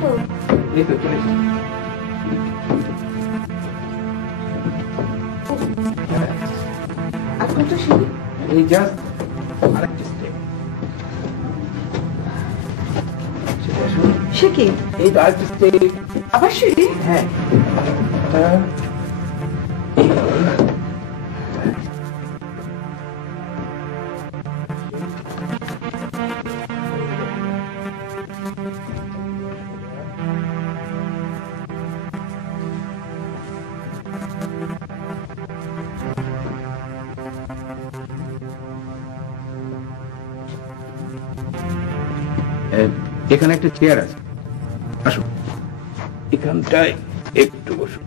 কত? এই তো চলে এসেছি। আর কত সিঁড়ি? এই জাস্ট আরেকটা স্টেপ। সে কি? এই তো আরেকটা স্টেপ। আবার সিঁড়ি? হ্যাঁ। এখানে একটা চেয়ার আছে, আসো এখানটায় একটু বসুন।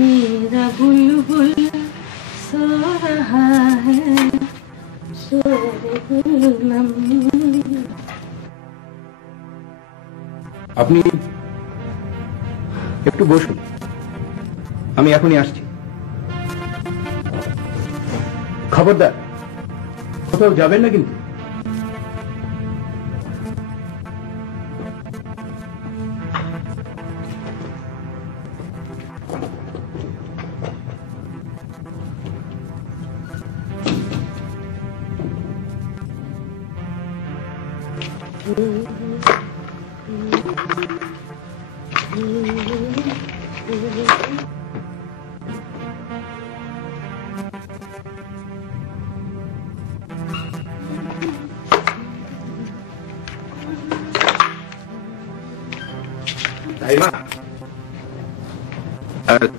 मेरा बुलबुल सो रहा है, আপনি একটু বসুন, আমি এখনই আসছি। খবরদার কোথাও যাবেন না কিন্তু।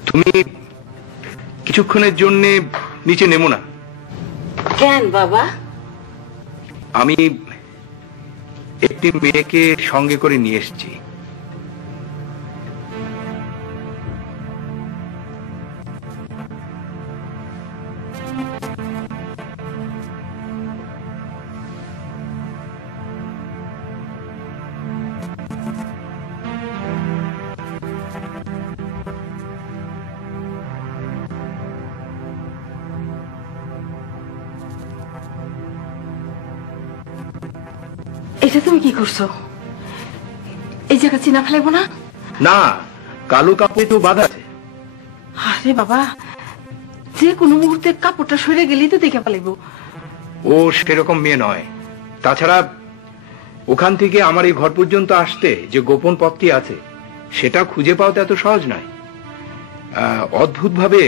তুমি কিছুক্ষণের জন্য নিচে নেমো না? কেন বাবা? আমি একটি মেয়েকে সঙ্গে করে নিয়ে এসেছি। এটা তুমি কি করছো? এই জায়গা চিনা ফেলাইবো না? না, কালো কাপড়ে তো বাধা আছে। আরে বাবা, যে কোনো মুহূর্তে কাপড়টা সরে গেলেই তো দেখে ফেলাইবো। ও সেরকম মেয়ে নয়। তাছাড়া ওখান থেকে আমার এই ঘর পর্যন্ত আসতে যে গোপন পথটি আছে সেটা খুঁজে পাওয়া তো এত সহজ নয়। অদ্ভুত ভাবে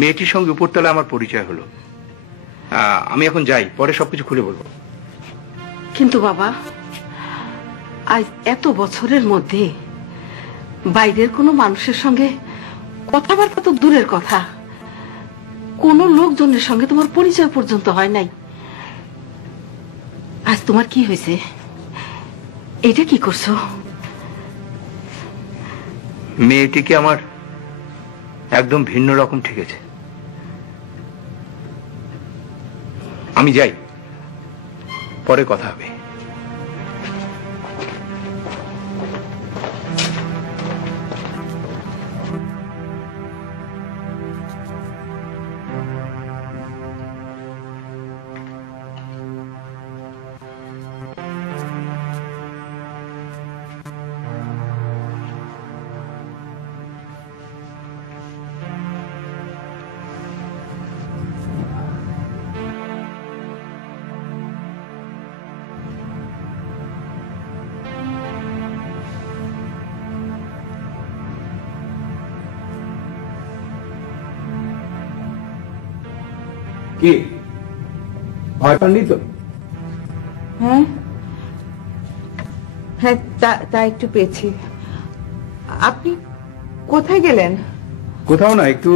মেয়েটির সঙ্গে উপরতলা আমার পরিচয় হলো। আমি এখন যাই, পরে সবকিছু খুলে বলবো। কিন্তু বাবা, আজ এত বছরের মধ্যে বাইরের কোনো মানুষের সঙ্গে কথাবার্তা তো দূরের কথা, কোন লোকজনের সঙ্গে তোমার পরিচয় পর্যন্ত হয় নাই। আজ তোমার কি হয়েছে? এটা কি করছো? মেয়েটিকে আমার একদম ভিন্ন রকম ঠেকেছে। আমি যাই, পরে কথা হবে। কি ভয় পাননি তো? হ্যাঁ হ্যাঁ, তা একটু পেয়েছি। আপনি কোথায় গেলেন? কোথাও না, একটু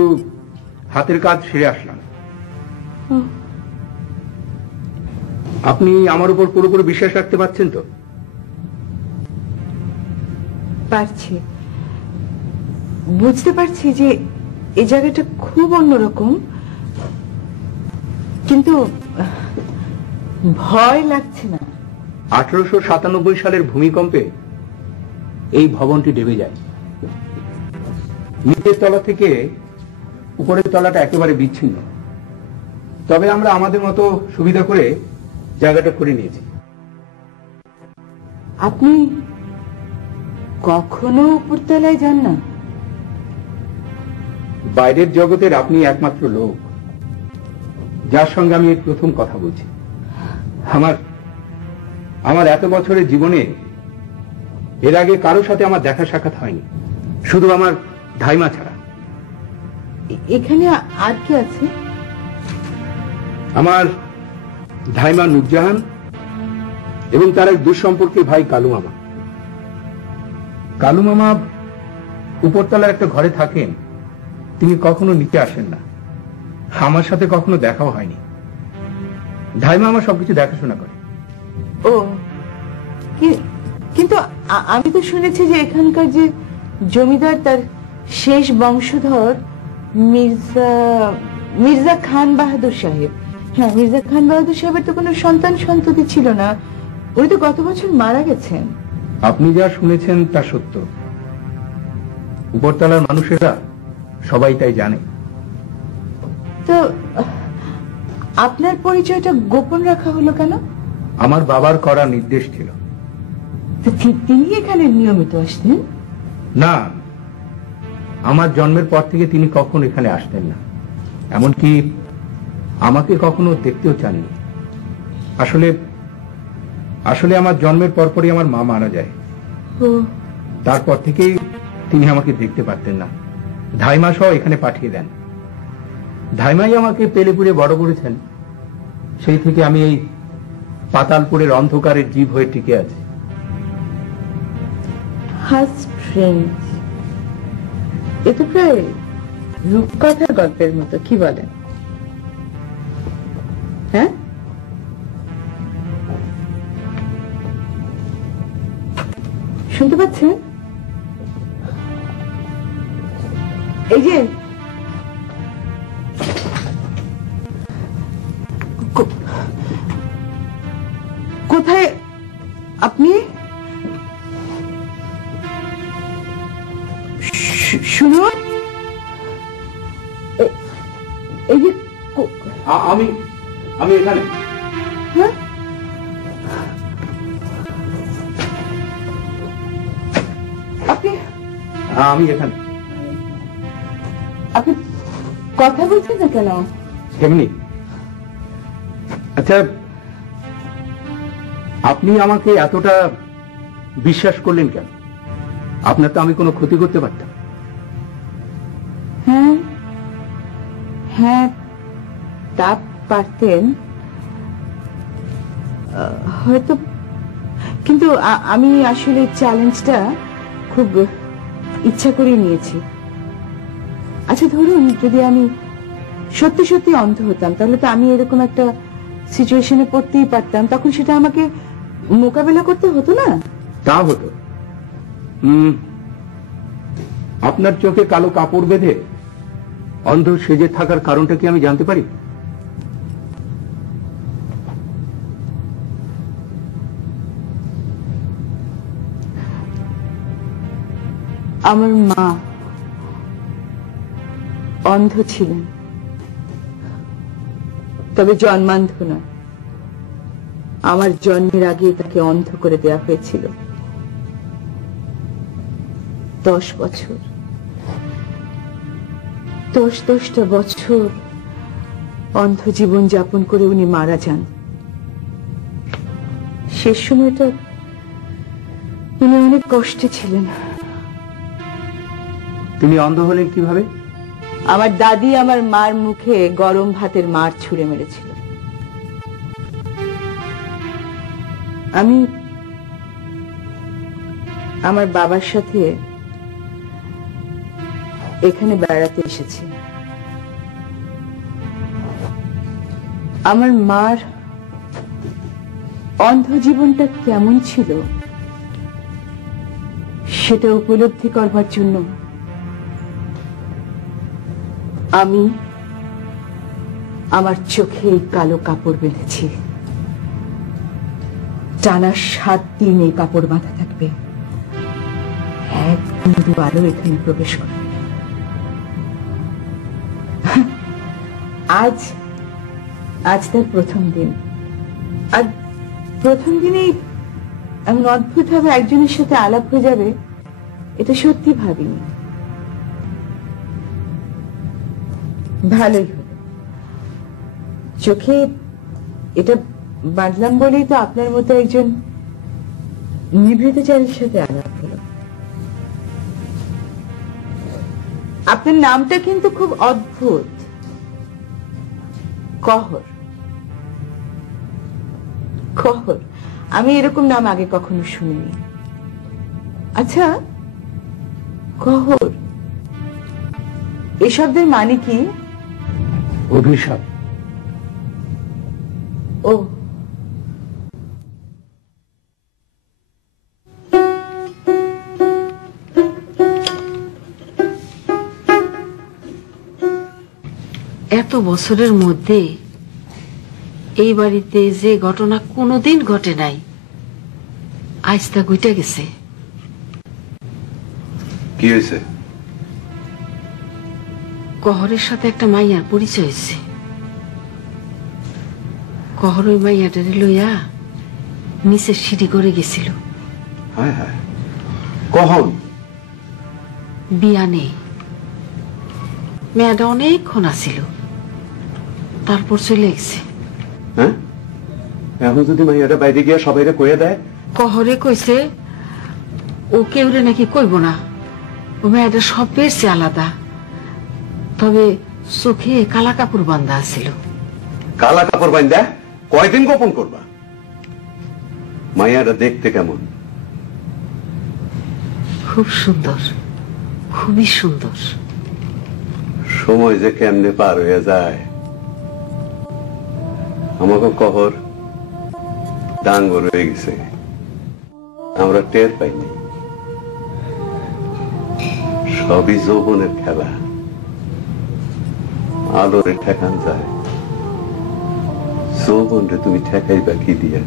হাতের কাজ সেরে আসলাম। আপনি আমার উপর পুরোপুরি বিশ্বাস রাখতে পারছেন তো? পারছি, বুঝতে পারছি যে এই জায়গাটা খুব অন্যরকম, কিন্তু ভয় লাগছে না? 1897 সালের ভূমিকম্পে এই ভবনটি ডেবে যায়। নিচের তলা থেকে উপরের তলাটা একেবারে বিচ্ছিন্ন, তবে আমরা আমাদের মতো সুবিধা করে জায়গাটা করে নিয়েছি। আপনি কখনো উপরতলায় যান না? বাইরের জগতের আপনি একমাত্র লোক যার সঙ্গে আমি এই প্রথম কথা বলছি। আমার এত বছরের জীবনে এর আগে কারোর সাথে আমার দেখা সাক্ষাৎ হয়নি, শুধু আমার ধাইমা ছাড়া। এখানে আর কি আছে? আমার ধাইমা নুরজাহান এবং তার এক দুঃসম্পর্কের ভাই কালু মামা। কালু মামা উপরতলার একটা ঘরে থাকেন, তিনি কখনো নিচে আসেন না, আমার সাথে কখনো দেখাও হয়নি। ধাইমা আমার সবকিছু দেখাশোনা করে। ও, কিন্তু আমি তো শুনেছি যে এখানকার যে জমিদার তার শেষ বংশধর মির্জা খান বাহাদুর সাহেব। হ্যাঁ, মির্জা খান বাহাদুর সাহেবের তো কোনো সন্তান সন্ততি ছিল না, উনি তো গত বছর মারা গেছেন। আপনি যা শুনেছেন তা সত্য, উপরতলার মানুষেরা সবাই তাই জানে। তো আপনার পরিচয়টা গোপন রাখা হলো কেন? আমার বাবার করা নির্দেশ ছিল। তিনি এখানে নিয়মিত আসতেন? না, আমার জন্মের পর থেকে তিনি কখনো এখানে আসতেন না, এমনকি আমাকে কখনো দেখতেও চাননি। আসলে আমার জন্মের পরপরই আমার মা মারা যায়। তারপর থেকেই তিনি আমাকে দেখতে পারতেন না। ধাইমা সহ এখানে পাঠিয়ে দেন। ধাইমাই আমাকে পেলেপুরে বড় করেছেন, সেই থেকে আমি এই পাতালপুরের অন্ধকারের জীব হয়ে টিকে আছি। এ তো প্রায় রূপকথার গল্পের মতো, কি বলেন? হ্যাঁ, শুনতে পাচ্ছেন? এই যে কোথায় আপনি? শুনুন, এই যে আমি এখানে। হ্যাঁ, আমি এখানে। আপনি কথা বলছেন না কেন? এমনি। আচ্ছা, আপনি আমাকে এতটা বিশ্বাস করলেন কেন? আপনার তো আমি কোনো ক্ষতি করতে পারতাম। হ্যাঁ হ্যাঁ, তা পারতেন হয়তো, কিন্তু আমি আসলে চ্যালেঞ্জটা খুব ইচ্ছা করে নিয়েছি। আচ্ছা ধরুন, যদি আমি সত্যি সত্যি অন্ধ হতাম, তাহলে তো আমি এরকম একটা সিচুয়েশনে পড়তেই পারতাম, তখন সেটা আমাকে মোকাবেলা করতে হতো না? তা হতো। আপনার চোখে কালো কাপড় বেঁধে অন্ধ সেজে থাকার কারণটা কি আমি জানতে পারি? আমার মা অন্ধ ছিলেন, তবে জন্মান্ধ নয়। আমার জন্মের আগে তাকে অন্ধ করে দেয়া হয়েছিল। 10 বছর, 10টা বছর অন্ধ জীবন যাপন করে উনি মারা যান। শেষ সময়টা উনি অনেক কষ্টে ছিলেন। তিনি অন্ধ হলেন কিভাবে? আমার দাদি আমার মার মুখে গরম ভাতের মার ছুঁড়ে মেরেছিল। আমি আমার বাবার সাথে এখানে বেড়াতে এসেছি। আমার মার অন্ধ জীবনটা কেমন ছিল সেটা উপলব্ধি করবার জন্য আমি আমার চোখে এই কালো কাপড় বেঁধেছি। টানা 7 দিন এই কাপড় বাঁধা থাকবে, এক বিন্দু আলো এখানে প্রবেশ করবে। আজ আজ তার প্রথম দিন, আর প্রথম দিনেই এমন অদ্ভুত ভাবে একজনের সাথে আলাপ হয়ে যাবে, এটা সত্যি ভাবিনি। ভালোই হলো, চোখে এটা বাঁধলাম বলেই তো আপনার মতো একজন নিভৃতচারীর সাথে আলাপ হলো। আপনার নামটা কিন্তু খুব অদ্ভুত, কহর। কহর, আমি এরকম নাম আগে কখনো শুনিনি। আচ্ছা, কহর এই শব্দের মানে কি? অভিশাপ। ও, এত বছরের মধ্যে এই বাড়িতে যে ঘটনা কোনোদিন ঘটে নাই, আজ তা ঘটে গেছে। কি হয়েছে? কহরের সাথে একটা মাইয়ার পরিচয় হয়েছে। কহর ওই মাইয়াটারে লইয়া নিচের সিঁড়ি করে গেছিল। হায় হায়, কখন? বিয়া নেই, মেয়েটা অনেকক্ষণ আসিল, তারপর চলে গেছে। হ্যাঁ, এখন যদি মাইয়াটা বাইরে গিয়ে সবাইরে কয়ে দেয়? কহরে কইছে ও কেউরে নাকি কইব না, ও মেয়েটা সব পেয়েছে আলাদা, তবে চোখে কালা কাপড় বান্ধা আছিল। কালা কাপড় বান্ধা কয়দিন গোপন করবা? মাইয়াটা দেখতে কেমন? খুব সুন্দর, খুবই সুন্দর। সময় যে কেমনে পার হয়ে যায়। আমাকে কহর ডাঙ্গর হয়ে গেছে, আমরা টের পাইনি। সবই যৌবনের খেলা, আলোরে ঠেকান যায়, যৌবনরে তুমি ঠেকাইবা কি দিয়া?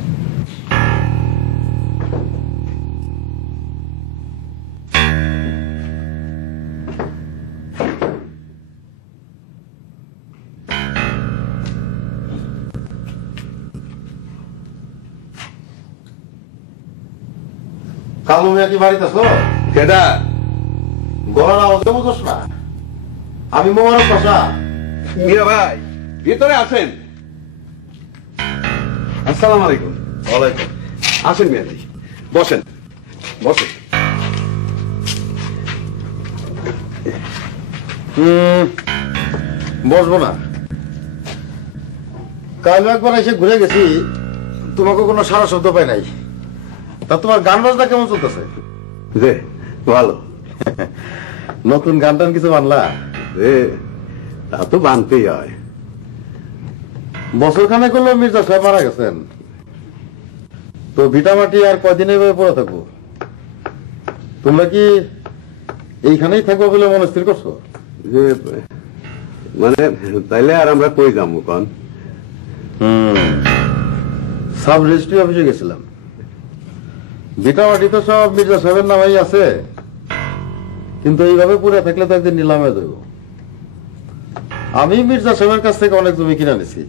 কালু মিয়া কি বাড়িতে আছো? কেডা? গলার আওয়াজে বুঝোস না? আমি মোবারক পাশা। মিয়া ভাই, ভিতরে আসেন। আসসালামু আলাইকুম। ওয়ালাইকুম। আসেন মিয়া ভাই, বসেন বসেন। বসবো না, কাল একবার এসে ঘুরে গেছি, তোমাকে কোনো সারা শব্দ পাই নাই। তা তোমার গান বাজনা কেমন চলতেছে? যে ভালো। নতুন গান টান কিছু বানলা? যে তা তো বানতেই হয়। বছর খানেক হলো মির্জা সাহেব মারা গেছেন, তো ভিটামাটি আর কয়দিন এভাবে পড়ে থাকবো? তোমরা কি এইখানেই থাকবো বলে মনস্থির করছো? যে মানে তাইলে আর আমরা কই যাবো কন? সাব রেজিস্ট্রি অফিসে গেছিলাম, ভিটামাটি তো সব মির্জা সাহেবের নামেই আছে, কিন্তু এইভাবে পড়ে থাকলে তো একদিন নিলামে দেব। আমি মির্জা সাহেবের কাছ থেকে অনেক জমি কিনে নিছি,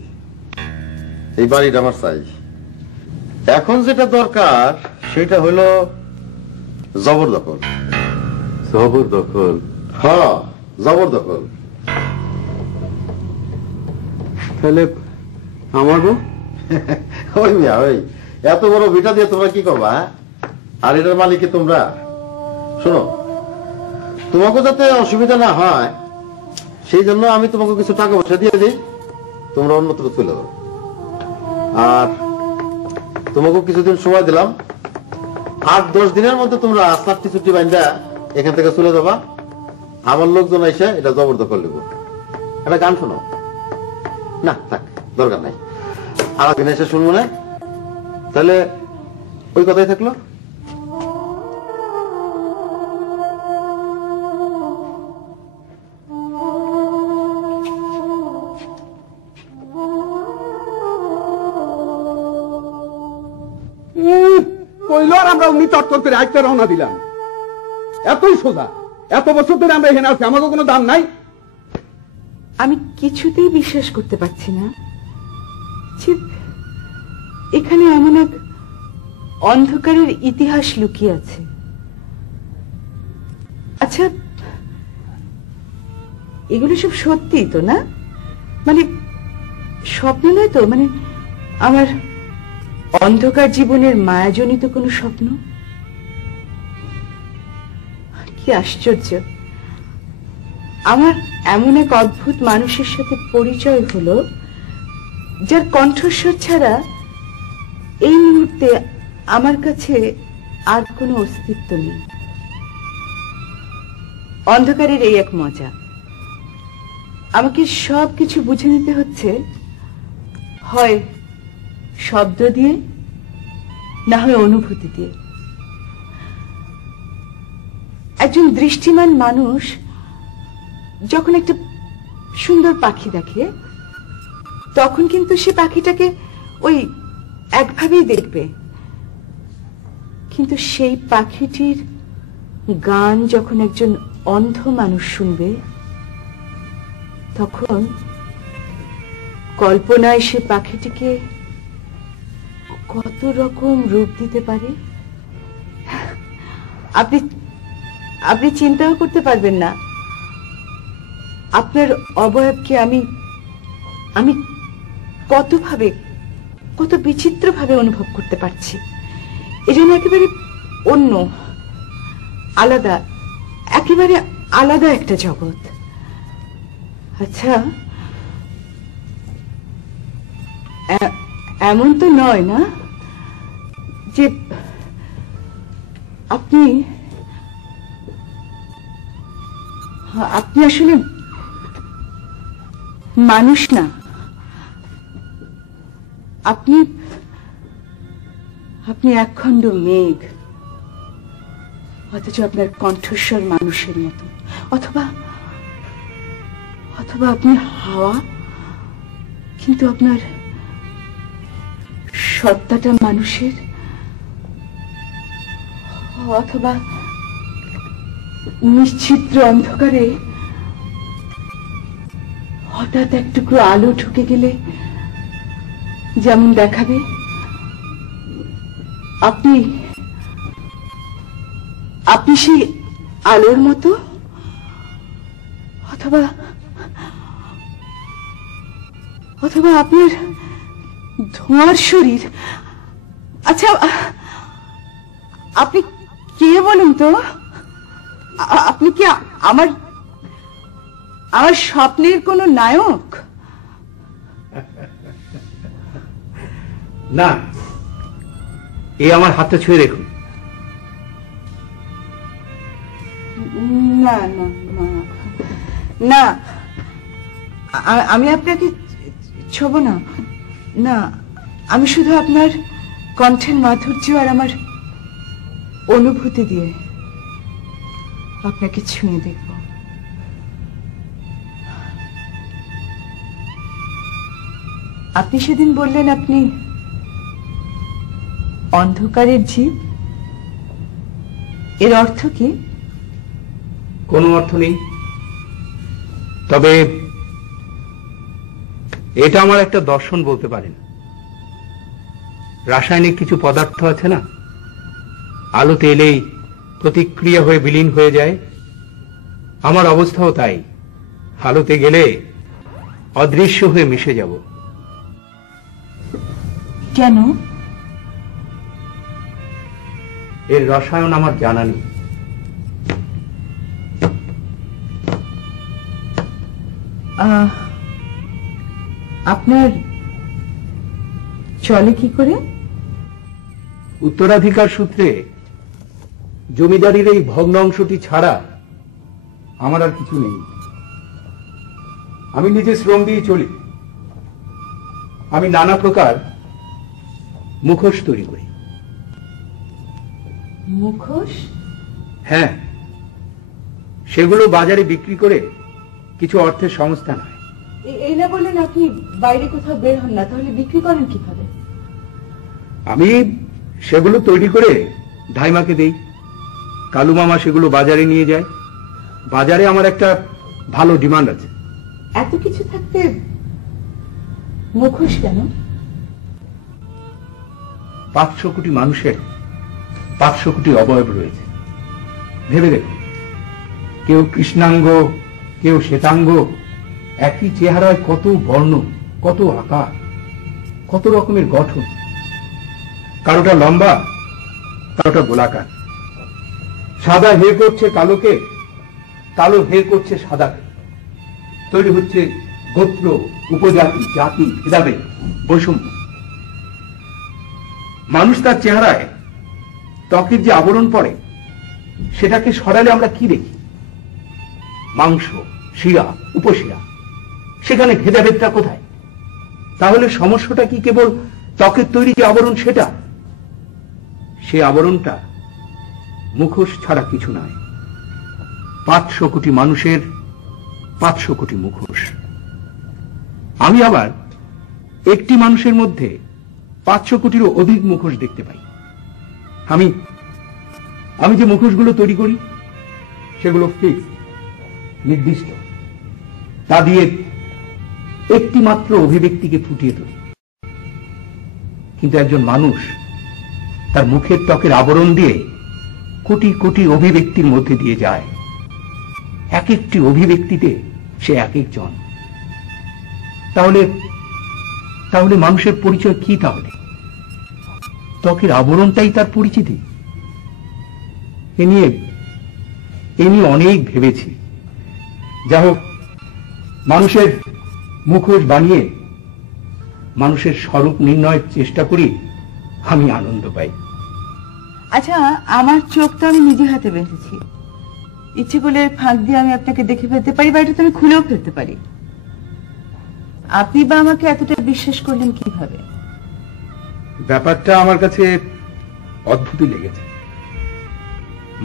এই বাড়িটা আমার চাই। এখন যেটা দরকার সেটা হলো জবরদখল। জবরদখল? হ্যাঁ, জবরদখল। তাহলে আমারও ওই মিয়া, ওই এত বড় ভিটা দিয়ে তোমরা কি করবা? আর এটার মালিক কি তোমরা? শোনো, তোমাকে যাতে অসুবিধা না হয় সেই জন্য আমি তোমাকে কিছু টাকা পয়সা দিয়ে দিই, তোমরা অন্যত্র চলে যাও। আর তোমাকে কিছুদিন সময় দিলাম, 8-10 দিনের মধ্যে তোমরা চারটি ছুটি বান্ধা এখান থেকে চলে যাবা। আমার লোকজন এসে এটা জবরদখল নেব। একটা গান শোনো না, থাক, দরকার নাই, আর একদিন এসে শুনবো না। তাহলে ওই কথাই থাকলো। কইলো আর আমরা উনি তৎপর করে আইতে রওনা দিলাম। এতই সোজা। এত বছর ধরে আমরা এখানে আছি, আমাকে কোনো দাম নাই। আমি কিছুতেই বিশ্বাস করতে পারছি না যে এখানে এমন এক অন্ধকারের ইতিহাস লুকিয়ে আছে। আচ্ছা, এগুলো সব সত্যি তো না? মানে স্বপ্ন নয় তো? মানে আমার অন্ধকার জীবনের মায়াজনিত কোনো স্বপ্ন? কি আশ্চর্য, আমার এমন এক অদ্ভুত মানুষের সাথে পরিচয় হলো যার কণ্ঠস্বর ছাড়া এই মুহূর্তে আমার কাছে আর কোনো অস্তিত্ব নেই। অন্ধকারের এই এক মজা। আমাকে সবকিছু বুঝে নিতে হচ্ছে হয় শব্দ দিয়ে, না হয় অনুভূতি দিয়ে। একজন দৃষ্টিমান মানুষ যখন একটা সুন্দর পাখি দেখে তখন কিন্তু সে পাখিটাকে ওই একভাবেই দেখবে, কিন্তু সেই পাখিটির গান যখন একজন অন্ধ মানুষ শুনবে তখন কল্পনায় সে পাখিটিকে কত রকম রূপ দিতে পারে আপনি আপনি চিন্তাও করতে পারবেন না। আপনার অবয়বকে আমি আমি কতভাবে, কত বিচিত্র ভাবে অনুভব করতে পারছি। এই জন্য একেবারে অন্য, আলাদা, একেবারে আলাদা একটা জগৎ। আচ্ছা, এমন তো নয় না যে আপনি আপনি আসলে মানুষ না? আপনি আপনি একখণ্ড মেঘ, অথচ আপনার কণ্ঠস্বর মানুষের মতো। অথবা অথবা আপনি হাওয়া, কিন্তু আপনার সত্তাটা মানুষের। অথবা নিশ্চিদ্র অন্ধকারে হঠাৎ একটুকু আলো ঢুকে গেলে যেমন দেখাবে আপনি আপনি সেই আলোর মতো। অথবা অথবা আপনার ধোঁয়ার শরীর। আচ্ছা, আপনি কে বলুন তো? আপনি কি আমার আমার স্বপ্নের কোনো নায়ক? না, এই আমার হাতটা ছুঁয়ে দেখুন। না না না না, আমি আপনাকে ছোব না। না, আমি শুধু আপনার কণ্ঠের মাধুর্য আর আমার অনুভূতি দিয়ে আপনাকে ছুঁয়ে দেখব। আপনি সেদিন বললেন আপনি অন্ধকারের জীব। এর অর্থ কি? কোনো অর্থ নেই, তবে এটা আমার একটা দর্শন বলতে পারেন। রাসায়নিক কিছু পদার্থ আছে না, আলোতে এলেই প্রতিক্রিয়া হয়ে বিলীন হয়ে যায়। আমার অবস্থাও তাই, আলোতে গেলে অদৃশ্য হয়ে মিশে যাব। কেন? এর রসায়ন আমার জানা নেই। আপনার চলে কি করে? উত্তরাধিকার সূত্রে জমিদারির এই ভগ্ন অংশটি ছাড়া আমার আর কিছু নেই। আমি নিজে শ্রম দিয়ে চলি। আমি নানা প্রকার মুখোশ তৈরি করি। মুখোশ? হ্যাঁ, সেগুলো বাজারে বিক্রি করে কিছু অর্থের সংস্থান হয়। এই না বললেন আপনি বাইরে কোথাও বের হন না, তাহলে বিক্রি করেন কিভাবে? আমি সেগুলো তৈরি করে ধাইমাকে দেই, কালু মামা সেগুলো বাজারে নিয়ে যায়। বাজারে আমার একটা ভালো ডিমান্ড আছে। এত কিছু থাকতে মুখোশ কেন? 500 কোটি মানুষের 500 কোটি অবয়ব রয়েছে। ভেবে দেখুন, কেউ কৃষ্ণাঙ্গ, কেউ শ্বেতাঙ্গ, একই চেহারায় কত বর্ণ, কত আকার, কত রকমের গঠন। কারোটা লম্বা, কারোটা গোলাকার। সাদা হের করছে কালোকে, কালো হের করছে সাদাকে। তৈরি হচ্ছে গোত্র, উপজাতি, জাতি, ভেদাভেদ, বৈষম্য। মানুষ তার চেহারায় ত্বকের যে আবরণ পড়ে, সেটাকে সরালে আমরা কি দেখি? মাংস, শিরা, উপশিরা। সেখানে ভেদাভেদটা কোথায়? তাহলে সমস্যাটা কি কেবল ত্বকের তৈরি যে আবরণ সেটা? সে আবরণটা মুখোশ ছাড়া কিছু নয়। 500 কোটি মানুষের 500 কোটি মুখোশ। আমি আবার একটি মানুষের মধ্যে 500 কোটিরও অধিক মুখোশ দেখতে পাই। আমি যে মুখোশগুলো তৈরি করি সেগুলো ফিক্স, নির্দিষ্ট। তা দিয়ে একটি মাত্র অভিব্যক্তিকে ফুটিয়ে তুলি। কিন্তু একজন মানুষ তার মুখের ত্বকের আবরণ দিয়ে কোটি কোটি অভিব্যক্তির মধ্যে দিয়ে যায়। এক একটি অভিব্যক্তিতে সে এক একজন। তাহলে মানুষের পরিচয় কি? তাহলে ত্বকের আবরণটাই তার পরিচিতি। এ নিয়ে অনেক ভেবেছি। যা হোক, মানুষের মুখোশ বানিয়ে মানুষের স্বরূপ নির্ণয়ের চেষ্টা করি, আমি আনন্দ পাই। আচ্ছা, আমার চোখ তো আমি নিজে হাতে বেঁধেছি। ইচ্ছে করলে ফাঁক দিয়ে আমি আপনাকে দেখে ফেলতে পারি, বা এটা তো আমি খুলেও ফেলতে পারি। আপনি বা আমাকে এতটা বিশ্বাস করলেন কিভাবে? ব্যাপারটা আমার কাছে অদ্ভুতই লেগেছে।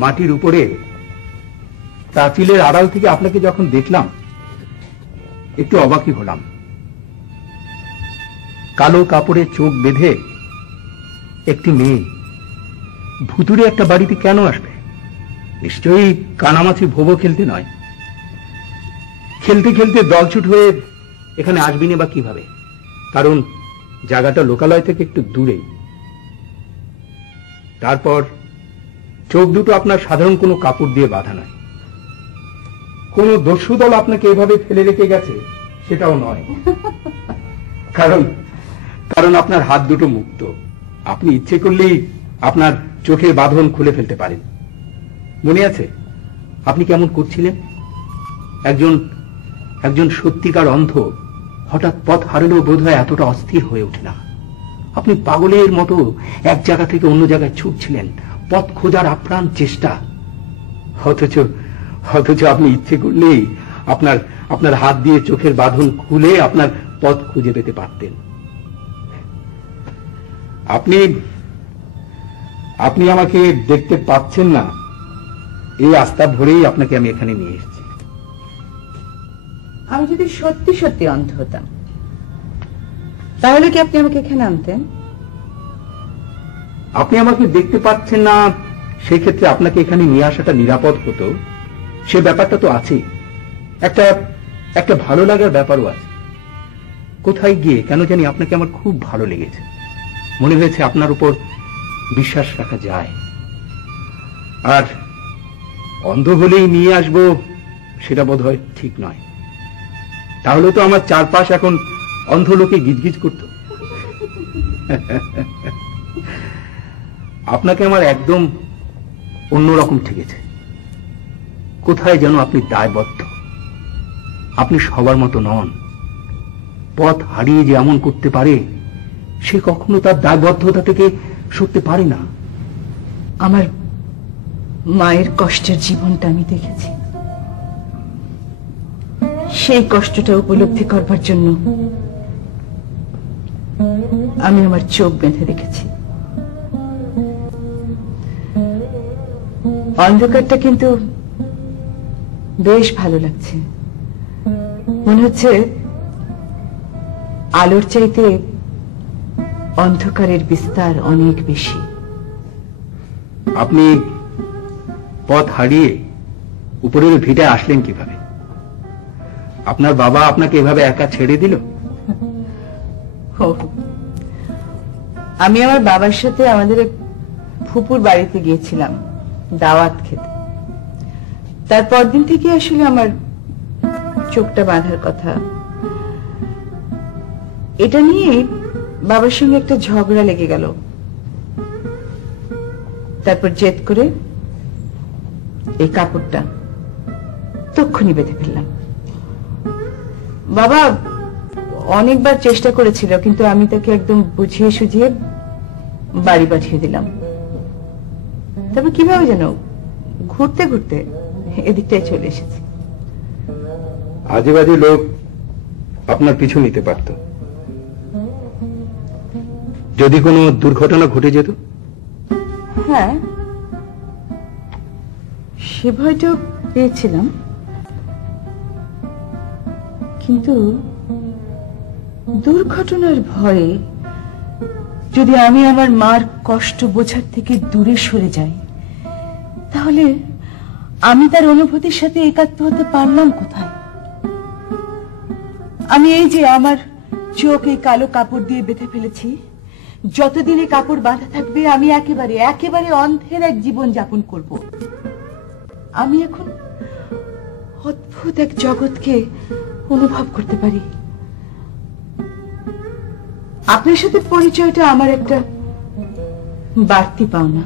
মাটির উপরে প্রাচীরের আড়াল থেকে আপনাকে যখন দেখলাম, একটু অবাকই হলাম। কালো কাপড়ে চোখ বেঁধে একটি মেয়ে ভুতুড়ে একটা বাড়িতে কেন আসবে? নিশ্চয়ই কানামাছি ভোবো খেলতে নয়। খেলতে খেলতে দলছুট হয়ে এখানে আসবি না বা কিভাবে? কারণ জায়গাটা লোকালয় থেকে একটু দূরেই। তারপর চোখ দুটো আপনার সাধারণ কোনো কাপড় দিয়ে বাঁধা নয়। কোন দস্যু দল আপনাকে এভাবে ফেলে রেখে গেছে সেটাও নয়। কারণ আপনার হাত দুটো মুক্ত। আপনি ইচ্ছে করলেই আপনার চোখের বাঁধন খুলে ফেলতে পারেন। মনে আছে আপনি কেমন করছিলেন? একজন সত্যিকার অন্ধ হঠাৎ পথ হারালেও বোধহয় এতটা অস্থির হয়ে ওঠে না। আপনি পাগলের মতো এক জায়গা থেকে অন্য জায়গায় ছুটছিলেন, পথ খোঁজার আপ্রাণ চেষ্টা। অথচ আপনি ইচ্ছে করলেই আপনার হাত দিয়ে চোখের বাঁধন খুলে আপনার পথ খুঁজে পেতে পারতেন। আপনি আমাকে দেখতে পাচ্ছেন না, এই আস্থা ভরেই আপনাকে আমি এখানে নিয়ে এসেছি। আমি যদি সত্যি সত্যি অন্ধ হতাম, তাহলে কি আপনি আমাকে এখানে আনতেন? আপনি আমাকে দেখতে পাচ্ছেন না, সেই ক্ষেত্রে আপনাকে এখানে নিয়ে আসাটা নিরাপদ হতো, সে ব্যাপারটা তো আছেই। একটা ভালো লাগার ব্যাপারও আছে। কোথায় গিয়ে কেন জানি আপনাকে আমার খুব ভালো লেগেছে। মনে হয়েছে আপনার উপর বিশ্বাস রাখা যায়। আর অন্ধ হলেই নিয়ে আসবো সেটা বোধহয় ঠিক নয়। তাহলে তো আমার চারপাশ এখন অন্ধ লোকে গিজগিজ করত। আপনাকে আমার একদম অন্যরকম ঠেকেছে। কোথায় যেন আপনি দায়বদ্ধ। আপনি সবার মতো নন। পথ হারিয়ে যে এমন করতে পারে, সে কখনো তার দায়বদ্ধতা থেকে সরতে পারে না। আমার মায়ের কষ্টের জীবনটা আমি দেখেছি। সেই কষ্টটা উপলব্ধি করবার জন্য আমি আমার চোখ বেঁধে রেখেছি। অন্ধকারটা কিন্তু বেশ ভালো লাগছে। মনে হচ্ছে আলোর চাইতে অন্ধকারের বিস্তার অনেক বেশি। আপনি পথ হারিয়ে উপরের ভিটায় আসলেন কিভাবে? আপনার বাবা আপনাকে এভাবে একা ছেড়ে দিল? আমি আমার বাবার সাথে আমাদের এক ফুপুর বাড়িতে গিয়েছিলাম দাওয়াত খেতে। তারপর দিন থেকে আসলে আমার চোখটা বাঁধার কথা। এটা নিয়ে বাবার সঙ্গে একটা ঝগড়া লেগে গেল। তারপর জেদ করে এই কাপড়টা তক্ষুনি বেঁধে ফেললাম। বাবা অনেকবার চেষ্টা করেছিল, কিন্তু আমি তাকে একদম বুঝিয়ে সুঝিয়ে বাড়ি পাঠিয়ে দিলাম। তারপর কিভাবে যেন ঘুরতে ঘুরতে এদিকটায় চলে এসেছি। আজে বাজে লোক আপনার পিছু নিতে পারত। যদি কোনো দুর্ঘটনা ঘটে যেত? হ্যাঁ, সে ভয়টা পেয়েছিলাম, কিন্তু দুর্ঘটনার ভয়ে যদি আমি আমার মার কষ্ট বোঝার থেকে দূরে সরে যাই, তাহলে আমি তার অনুভূতির সাথে একাত্ম হতে পারলাম কোথায়? আমি এই যে আমার চোখ এই কালো কাপড় দিয়ে বেঁধে ফেলেছি, যতদিন এই কাপড় বাঁধা থাকবে আমি একেবারে একেবারে অন্ধের এক জীবন যাপন করব। আমি এখন অদ্ভুত এক জগৎকে অনুভব করতে পারি। আপনার সাথে পরিচয়টা আমার একটা বাড়তি পাওনা।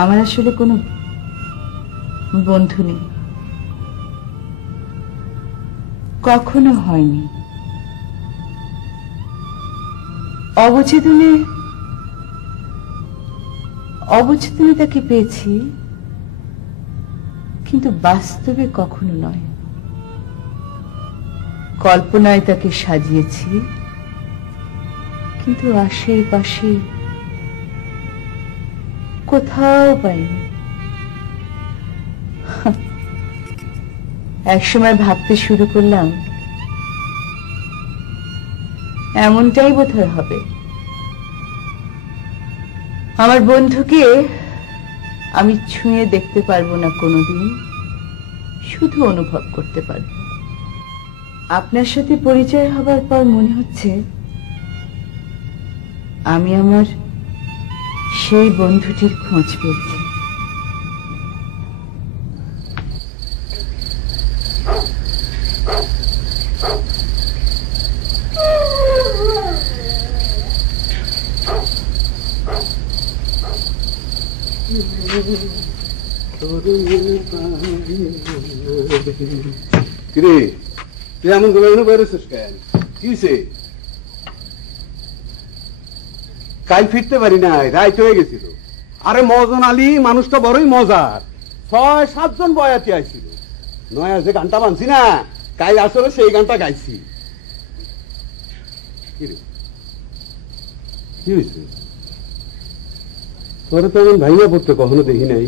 আমার আসলে কোনো বন্ধু নেই, কখনো হয়নি। অবচেতনে তাকে পেয়েছি, কিন্তু বাস্তবে কখনো নয়। কল্পনায় তাকে সাজিয়েছি, কিন্তু আশেপাশে কোথাও পাইনি। একসময় ভাবতে শুরু করলাম এমনটাই বোধহয় হবে। আমার বন্ধুকে আমি ছুঁয়ে দেখতে পারবো না কোনোদিন, শুধু অনুভব করতে পারবো। আপনার সাথে পরিচয় হবার পর মনে হচ্ছে আমি আমার সেই বন্ধুটির খোঁজ পেয়েছি। কিরে, তুই এমন করে বেরোছিস কেন? কি হয়েছে? কাল ফিরতে পারি নাই, রাইত হয়ে গেছিল। আরে মজন আলী মানুষটা বড়ই মজার। ৬-৭ জন বয়াতি আইছিল। নয়া যে গানটা বানছি না, কাল আসলে সেই গানটা গাইছি। কি হয়েছে? তোরা তো এমন ভাইয়া পড়তে কখনো দেখি নাই।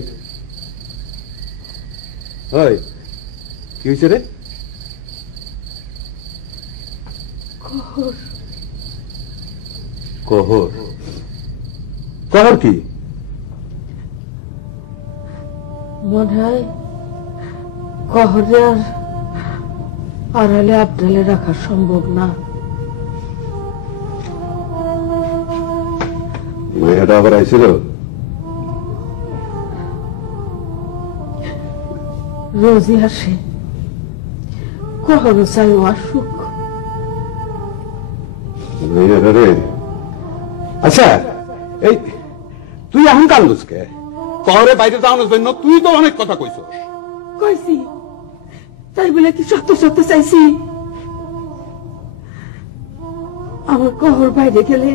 হয় কি হয়েছে রে? কহর কহর কি? মনে হয় কহরে আর আড়ালে আবডালে রাখা সম্ভব না। মায়াটা আবার আইছিল? রোজই আসে, কখনো চাই ও আসুক। মায়াটা রে। আচ্ছা, এই তুই এখন কান্দুস কে? শহরে বাইরে যাওয়ানোর জন্য তুই তো অনেক কথা কইছ। কইছি তাই বলে কি সত্য সত্য চাইছি? আমার কহর বাইরে গেলে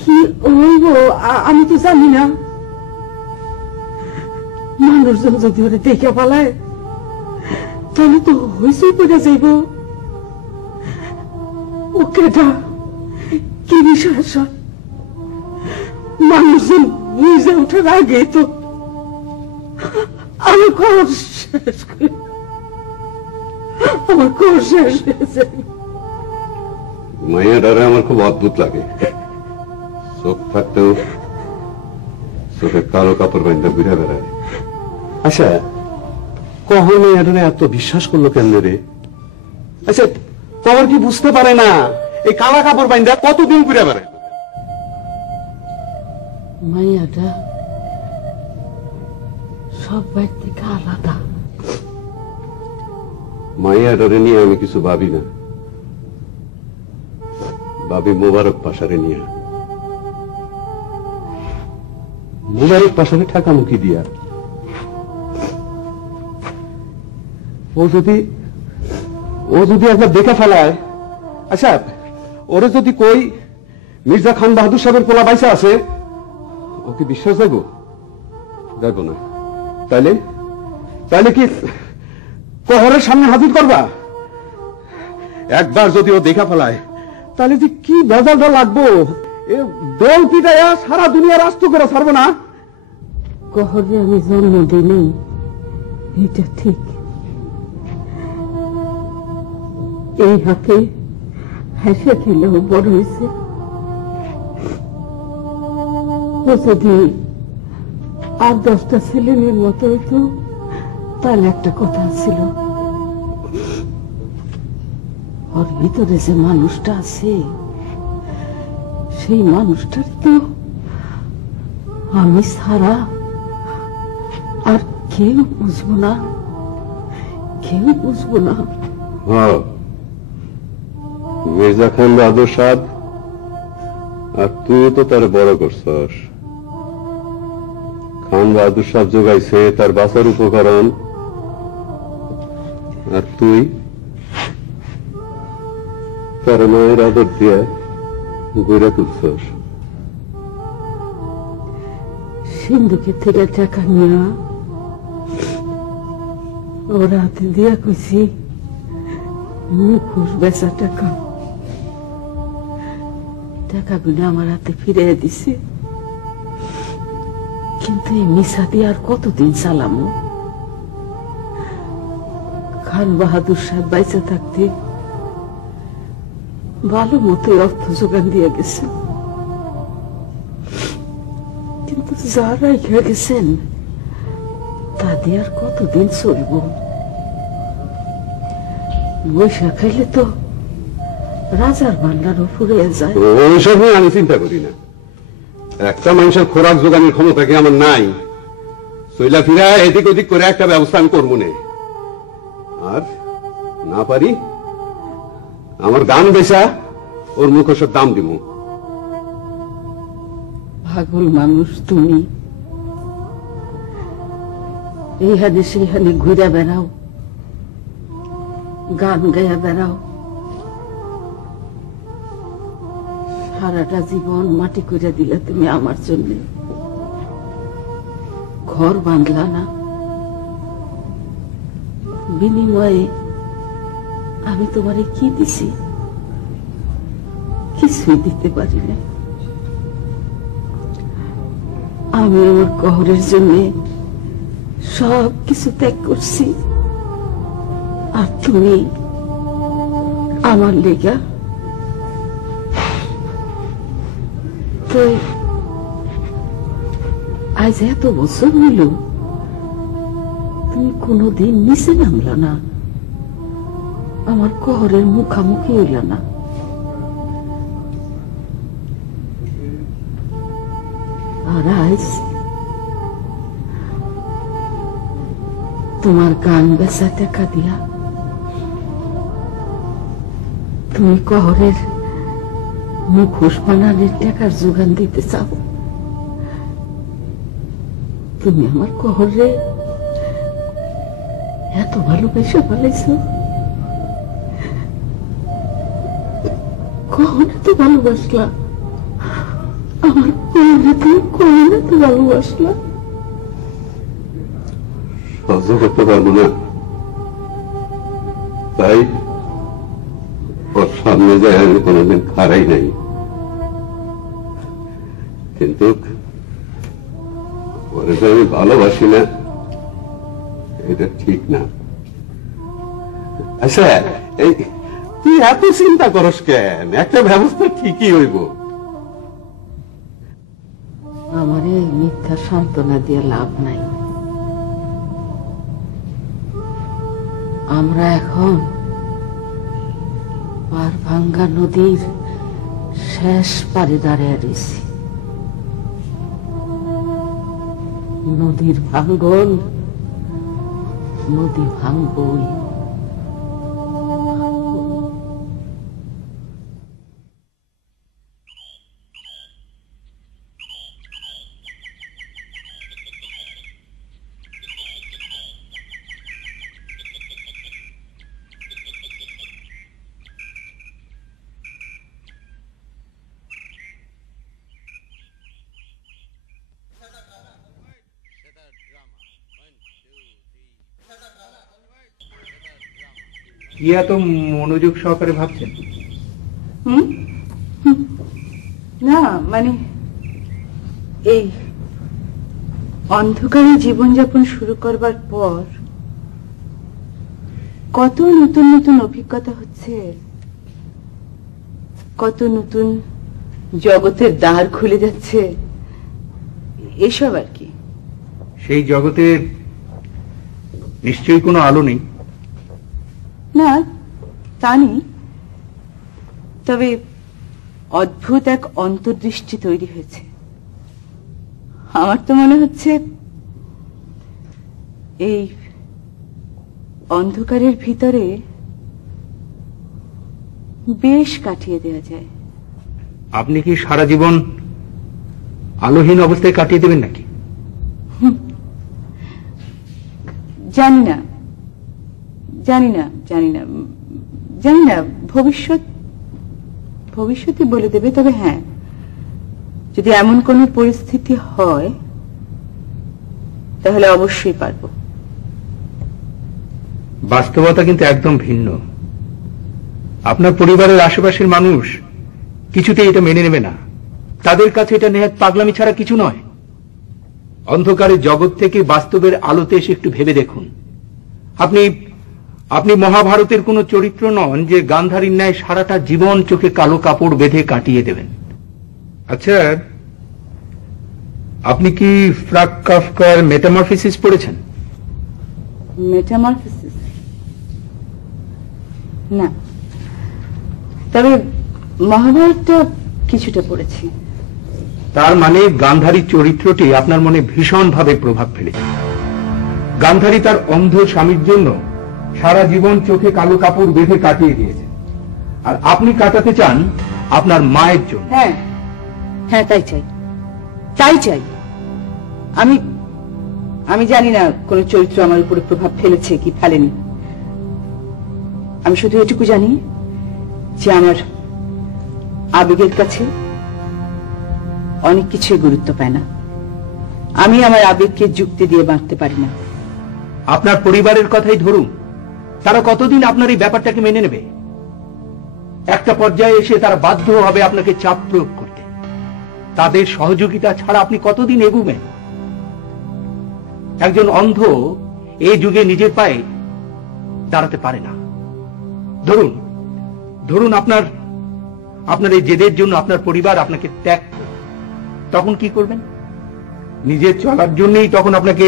কি হইব আমি তো জানি না। মানুষজন যদি ওরা দেখে পালায় তাহলে তো হইসই পড়ে যাইব। ও কেটা কি বিষয়? মানুষজন বুঝে ওঠার আগে তো আমার খবর শেষ করে আমার খবর শেষ হয়ে যায়। মাইয়াটারে আমার খুব অদ্ভুত লাগে। চোখ থাকতেও চোখে কালো কাপড় বান্ধা ঘুরে বেড়ায়। আচ্ছা, কখন মাইয়াটারে এত বিশ্বাস করলো কেন রে? আচ্ছা, তোর কি বুঝতে পারে না এই কালা কাপড় বান্ধা কতদিন ঘুরে বেড়ায়? মাইয়াটা সব বাইর থেকে আলাদা। মাইয়াটারে নিয়ে আমি কিছু ভাবি না, ভাবি মোবারক পাশারে নিয়ে। মোবারক পাশারে ঠাকামুখি দিয়া ও যদি একবার দেখে ফেলায়। আচ্ছা, ওরে যদি কই মির্জা খান বাহাদুর সাহেবের পোলা বাইসা আছে, ও কি বিশ্বাস দেবো? দেখো না। তাইলে কি কহরের সামনে হাজির করবা? একবার যদি ও দেখা ফেলায়, তাহলে যে কি বেজালটা লাগবো, এ দোল পিটাইয়া সারা দুনিয়া রাস্ত করে ছাড়বো না। কহরে আমি জন্ম দিই, এটা ঠিক। এই হাতে হেসে খেলেও বড় হয়েছে। ও যদি আর 10টা ছেলে মেয়ের মতো হইতো, তাহলে একটা কথা ছিল, ওর ভিতরে যে মানুষটা আছে, সেই মানুষটার তো আমি ছাড়া আর কেউ বুঝবো না, কেউ বুঝবো না। মির্জা খান বাহাদুর সাহেব, আর তুই তো তার বড় করছস। খান বাহাদুর সাহেব যোগাইছে তার বাঁচার উপকরণ, আর তুই তার মায়ের আদর দিয়ে গড়ে তুলছস। সিন্ধুকের থেকে টাকা নিয়ে ওর হাতে দিয়া কইছি মুখোশ বেচা টাকাগুলো আমার হাতে ফিরে দিছে। কিন্তু এই মিশা দিয়ে আর কতদিন চালামো? খান বাহাদুর সাহেব বাইচা থাকতে ভালো মতো অর্থ যোগান দিয়ে গেছে, কিন্তু যারা খেয়ে গেছেন তা দিয়ে আর কতদিন চলব? বৈশাখ খাইলে তো রাজার ভান্ডারও ফুরিয়ে যায়। ওইসব নিয়ে আমি চিন্তা করি না। একটা মানুষের খোরাক জোগানোর ক্ষমতা কি আমার নাই? চইলা ফিরা এদিক ওদিক করে একটা ব্যবস্থা আমি করবো না। আর না পারি আমার গান বেচা ওর মুখোশের দাম দিব। পাগল মানুষ তুমি, এইখানে সেইখানে ঘুরে বেড়াও, গান গায়া বেড়াও, সারাটা জীবন মাটি করে দিলে তুমি আমার জন্য। ঘর বাঁধলা না, বিনিময়ে আমি তোমারে কি দিছি? কিছুই দিতে পারি না। আমি আমার কহরের জন্য সব কিছু ত্যাগ করছি, আর তুমি আমার লেগা তো আজ এত বছর হইল তুমি কোনদিন নিচে নামলা না, আমার কহরের মুখামুখি হইল না। আর আজ তোমার গান বেচা টাকা দিয়া তুমি কহরের মুখোশ বানানোর টাকার যোগান দিতে চাও। তুমি আমার কহরে এত ভালোবাসা ফেলেছ, কখন এত ভালোবাসলা আমার কহরে? তুমি কখন এত ভালোবাসলা? সহ্য করতে পারবো না, তাই ওর সামনে যায় আমি কোনোদিন খারাই নাই। কিন্তু ওরে যে আমি ভালোবাসি না, এটা ঠিক না। আচ্ছা, এই তুই এত চিন্তা করস কেন? একটা ব্যবস্থা ঠিকই হইব। আমারে মিথ্যা সান্ত্বনা দিয়ে লাভ নাই। আমরা এখন পার ভাঙ্গা নদীর শেষ পারে দাঁড়িয়ে রয়েছি। নদীর ভাঙ্গন নদী ভাঙ্গই। কি এত মনোযোগ সহকারে ভাবছেন? না মানে এই অন্ধকারে জীবনযাপন শুরু করবার পর কত নতুন নতুন অভিজ্ঞতা হচ্ছে, কত নতুন জগতের দ্বার খুলে যাচ্ছে, এসব আর কি। সেই জগতে নিশ্চয়ই কোনো আলো নেই। না তা নেই, তবে অদ্ভুত এক অন্তর্দৃষ্টি তৈরি হয়েছে। আমার তো মনে হচ্ছে এই অন্ধকারের ভিতরে বেশ কাটিয়ে দেওয়া যায়। আপনি কি সারা জীবন আলোহীন অবস্থায় কাটিয়ে দেবেন নাকি? জানি না জানি না জানি না জানি না, ভবিষ্যতে বলে দেবে। তবে হ্যাঁ, যদি এমন কোন পরিস্থিতি হয় তাহলে অবশ্যই পারবো। বাস্তবতা কিন্তু একদম ভিন্ন। আপনার পরিবারের আশেপাশের মানুষ কিছুতেই এটা মেনে নেবে না। তাদের কাছে এটা নেহাত পাগলামি ছাড়া কিছু নয়। অন্ধকারের জগৎ থেকে বাস্তবের আলোতে এসে একটু ভেবে দেখুন। আপনি মহাভারতের কোন চরিত্র নন যে গান্ধারীর ন্যায় সারাটা জীবন চোখে কালো কাপড় বেঁধে কাটিয়ে দেবেন। আচ্ছা, আপনি কি ফ্রাঙ্ক কাফকার মেটামরফিসিস পড়েছেন? মেটামরফিসিস না, তবে মহাভারতটা কিছুটা পড়েছি। তার মানে গান্ধারীর চরিত্রটি আপনার মনে ভীষণভাবে প্রভাব ফেলেছে। গান্ধারী তার অন্ধ স্বামীর জন্য সারা জীবন চোখে কালো কাপড় বেঁধে কাটিয়ে দিয়েছে, আর আপনি কাটাতে চান আপনার মায়ের জন্য। হ্যাঁ হ্যাঁ, তাই চাই, তাই চাই। আমি জানি না কোন চরিত্র আমার উপরে প্রভাব ফেলেছে কি ফেলেনি। আমি শুধু এটুকু জানি যে আমার আবেগের কাছে অনেক কিছুই গুরুত্ব পায় না। আমি আমার আবেগকে যুক্তি দিয়ে বাঁধতে পারি না। আপনার পরিবারের কথাই ধরুন, তারা কতদিন আপনার এই ব্যাপারটাকে মেনে নেবে? একটা পর্যায়ে এসে তারা বাধ্য হবে আপনাকে চাপ প্রয়োগ করতে। তাদের সহযোগিতা ছাড়া আপনি কতদিন এগুবেন? একজন অন্ধ এই যুগে নিজের পায়ে দাঁড়াতে পারে না। ধরুন আপনার এই জেদের জন্য আপনার পরিবার আপনাকে ত্যাগ করবে, তখন কি করবেন? নিজের চলার জন্যই তখন আপনাকে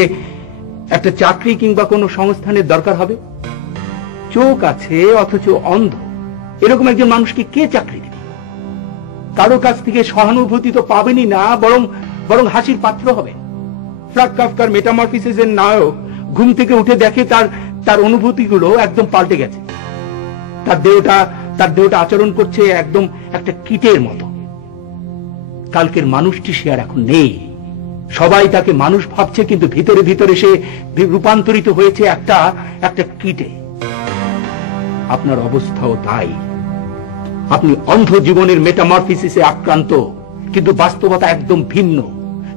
একটা চাকরি কিংবা কোনো সংস্থানের দরকার হবে। চোখ আছে অথচ অন্ধ, এরকম একজন মানুষকে কে চাকরি দেবে? কারো কাছ থেকে সহানুভূতি তো পাবেনই না, বরং হাসির পাত্র হবেন। ফ্রাঙ্ক কাফকার মেটামরফিসিসের নায়ক ঘুম থেকে উঠে দেখে তার অনুভূতিগুলো একদম পাল্টে গেছে। তার দেহটা আচরণ করছে একদম একটা কীটের মতো। কালকের মানুষটি সে আর এখন নেই। সবাই তাকে মানুষ ভাবছে, কিন্তু ভিতরে ভিতরে সে রূপান্তরিত হয়েছে একটা কীটে। আপনার অবস্থাও তাই। আপনি অন্ধ জীবনের মেটামরফিসিসে আক্রান্ত, কিন্তু বাস্তবতা একদম ভিন্ন।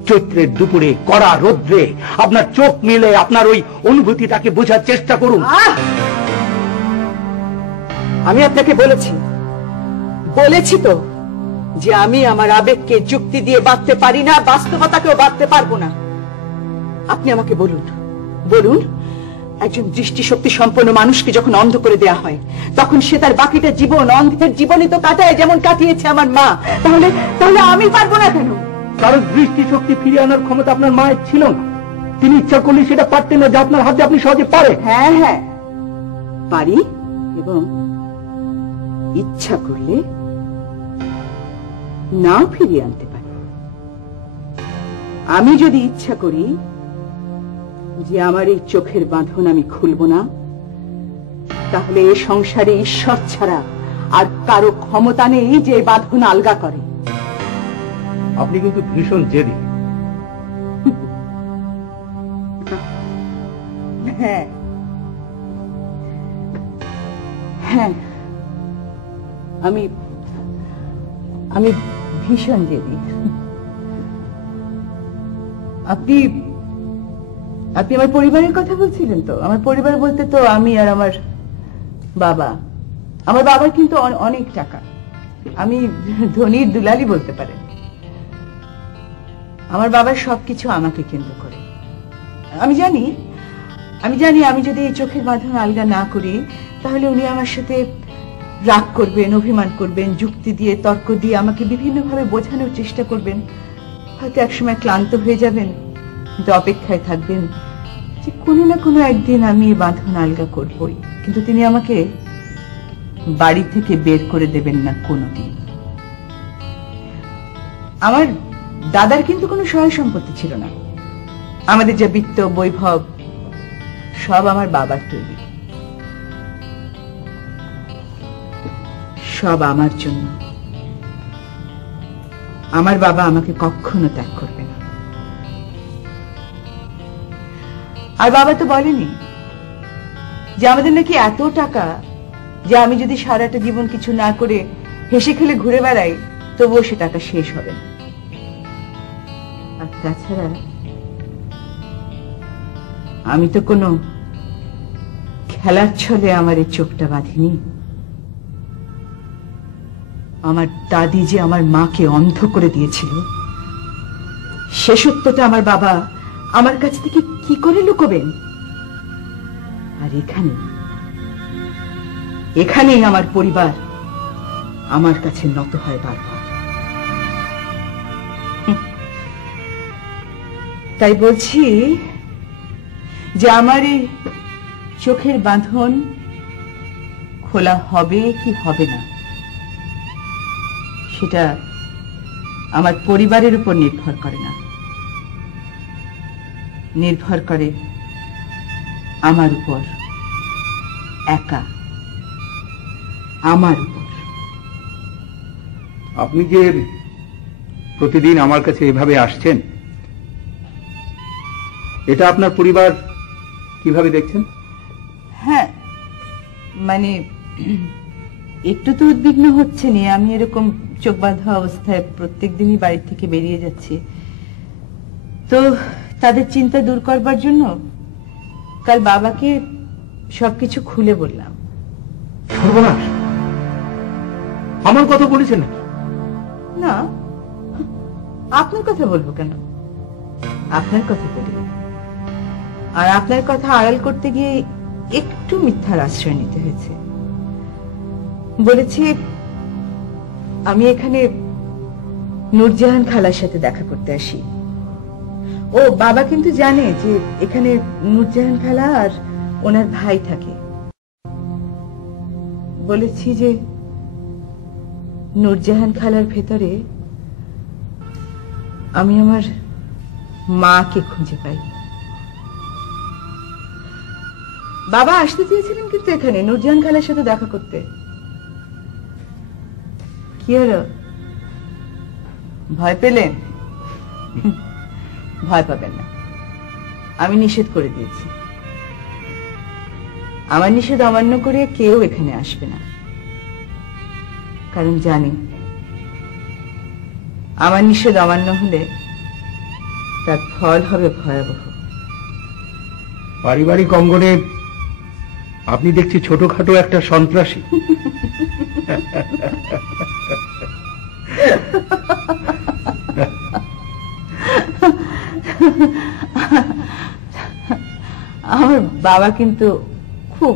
চৈত্রের দুপুরে কড়া রৌদ্রে আপনার চোখ মিলে আপনার ওই অনুভূতিটাকে বোঝার চেষ্টা করুন। আমি আপনাকে বলেছি তো যে আমি আমার আবেগকে যুক্তি দিয়ে বাঁধতে পারি না, বাস্তবতাকেও বাঁধতে পারবো না। আপনি আমাকে বলুন একজন দৃষ্টিশক্তি সম্পন্ন মানুষকে যখন অন্ধ করে দেয়া হয় তখন সে তার বাকিটা জীবন অন্ধের জীবনই তো কাটায়, যেমন কাটিয়েছে আমার মা। তাহলে তাহলে আমি পারবো না কেন? কারণ দৃষ্টিশক্তি ফিরিয়ে আনার ক্ষমতা আপনার মায়ের ছিল না। তিনি ইচ্ছা করলে সেটা পারতেন না, যা আপনার হাতে আপনি সহজে পারেন। হ্যাঁ হ্যাঁ পারি, এবং ইচ্ছা করলে নাও ফিরিয়ে আনতে পারি। আমি যদি ইচ্ছা করি যে আমার এই চোখের বাঁধন আমি খুলব না, তাহলে এই সংসারে ঈশ্বর ছাড়া আর কারো ক্ষমতা নেই যে বাঁধন আলগা করে। আপনি কিন্তু ভীষণ জেদি। হ্যাঁ হ্যাঁ, আমি আমি ভীষণ জেদি। আপনি আপনি আমার পরিবারের কথা বলছিলেন তো? আমার পরিবার বলতে তো আমি আর আমার বাবা। আমার বাবার কিন্তু অনেক টাকা, আমি ধনীর দুলালি বলতে পারেন। আমার বাবার সবকিছু আমাকে কেন্দ্র করে। আমি জানি আমি যদি এই চোখের বাঁধন আলগা না করি তাহলে উনি আমার সাথে রাগ করবেন, অভিমান করবেন, যুক্তি দিয়ে তর্ক দিয়ে আমাকে বিভিন্নভাবে বোঝানোর চেষ্টা করবেন। হয়তো একসময় ক্লান্ত হয়ে যাবেন, কিন্তু অপেক্ষায় থাকবেন যে কোনো না কোনো একদিন আমি এই বাঁধন আলগা করবই। কিন্তু তিনি আমাকে বাড়ি থেকে বের করে দেবেন না কোনোদিন। আমার দাদার কিন্তু কোনো সহায় সম্পত্তি ছিল না। আমাদের যে বিত্ত বৈভব সব আমার বাবার তৈরি, সব আমার জন্য। আমার বাবা আমাকে কখনো ত্যাগ করবে না। আর বাবা তো বলেনি যে আমাদের নাকি এত টাকা যে আমি যদি সারাটা জীবন কিছু না করে হেসে খেলে ঘুরে বেড়াই তবুও সে টাকা শেষ হবে না। আর তাছাড়া আমি তো কোনো খেলার ছলে আমার এই চোখটা বাঁধিনি। আমার দাদি যে আমার মাকে অন্ধ করে দিয়েছিল সে সত্যটা আমার বাবা আমার কাছ থেকে কি করে লুকোবেন? আর এখানেই আমার পরিবার আমার কাছে নত হয় বারবার। তাই বলছি যে আমার এই চোখের বাঁধন খোলা হবে কি হবে না সেটা আমার পরিবারের উপর নির্ভর করে না, নির্ভর করে আমার উপর, একা আমার উপর। আপনি যে প্রতিদিন আমার কাছে এভাবে আসছেন, এটা আপনার পরিবার কিভাবে দেখছেন? হ্যাঁ, মানে একটু তো উদ্বিগ্ন হচ্ছে নি। আমি এরকম চোখ বাঁধা অবস্থায় প্রত্যেক দিনই বাড়ি থেকে বেরিয়ে যাচ্ছি, তো তাদের চিন্তা দূর করবার জন্য কাল বাবাকে সবকিছু খুলে বললাম। সর্বনাশ, আমার কথা বলেছেন নাকি? না, আপনার কথা বলবো কেন? আপনার কথা বলি। আর আপনার কথা আড়াল করতে গিয়ে একটু মিথ্যার আশ্রয় নিতে হয়েছে। বলেছি আমি এখানে নূরজাহান খালার সাথে দেখা করতে আসি। ও বাবা কিন্তু জানে যে এখানে নূরজাহান খালা আর ওনার ভাই থাকে। বলেছি যে নূরজাহান খালার ভেতরে আমি আমার মাকে খুঁজে পাই। বাবা আসতে চেয়েছিলেন কিন্তু এখানে নূরজাহান খালার সাথে দেখা করতে। কি হলো, ভয় পেলেন? ভয় পাবেন না, আমি নিষেধ করে দিয়েছি। আমার নিষেধ অমান্য করে কেউ এখানে আসবে না, কারণ জানি আমার নিষেধ অমান্য হলে তার ফল হবে ভয়াবহ। পারিবারিক অঙ্গনে আপনি দেখছি ছোটখাটো একটা সন্ত্রাসী। আমার বাবা কিন্তু খুব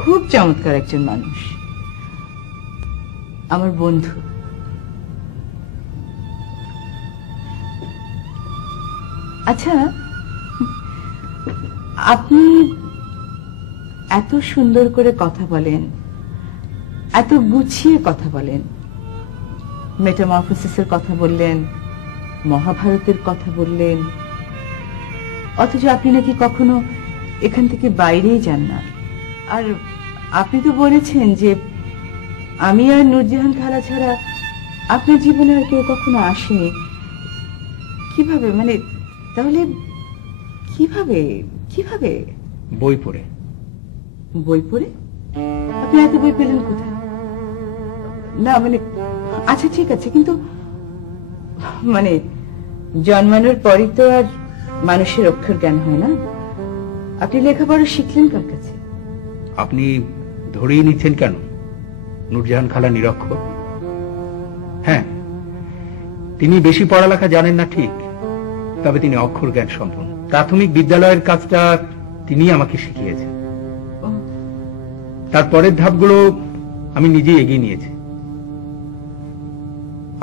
খুব চমৎকার একজন মানুষ, আমার বন্ধু। আচ্ছা, আপনি এত সুন্দর করে কথা বলেন, এত গুছিয়ে কথা বলেন, মেটামরফোসিসের কথা বললেন, মহাভারতের কথা বললেন, অথচ আপনি নাকি কখনো এখান থেকে বাইরেই যান না। আর আপনি তো বলেছেন যে আমি আর নূরজাহান খালা ছাড়া আপনার জীবনে আর কেউ কখনো আসেনি। কিভাবে, মানে তাহলে কিভাবে কিভাবে? বই পড়ে। বই পড়ে? আপনি এত বই পেলেন কোথায়? না মানে, আচ্ছা ঠিক আছে, কিন্তু মানে জন্মানোর পরই তো আর মানুষের অক্ষর জ্ঞান হয় না। আপনি লেখাপড়া শিখলেন কার কাছে? আপনি ধরেই নিচ্ছেন কেন নূরজাহান খালা নিরক্ষর? হ্যাঁ, তিনি বেশি পড়ালেখা জানেন না ঠিক, তবে তিনি অক্ষর জ্ঞান সম্পন্ন। প্রাথমিক বিদ্যালয়ের কাজটা তিনি আমাকে শিখিয়েছেন। তারপরের ধাপগুলো আমি নিজেই এগিয়ে নিয়েছি।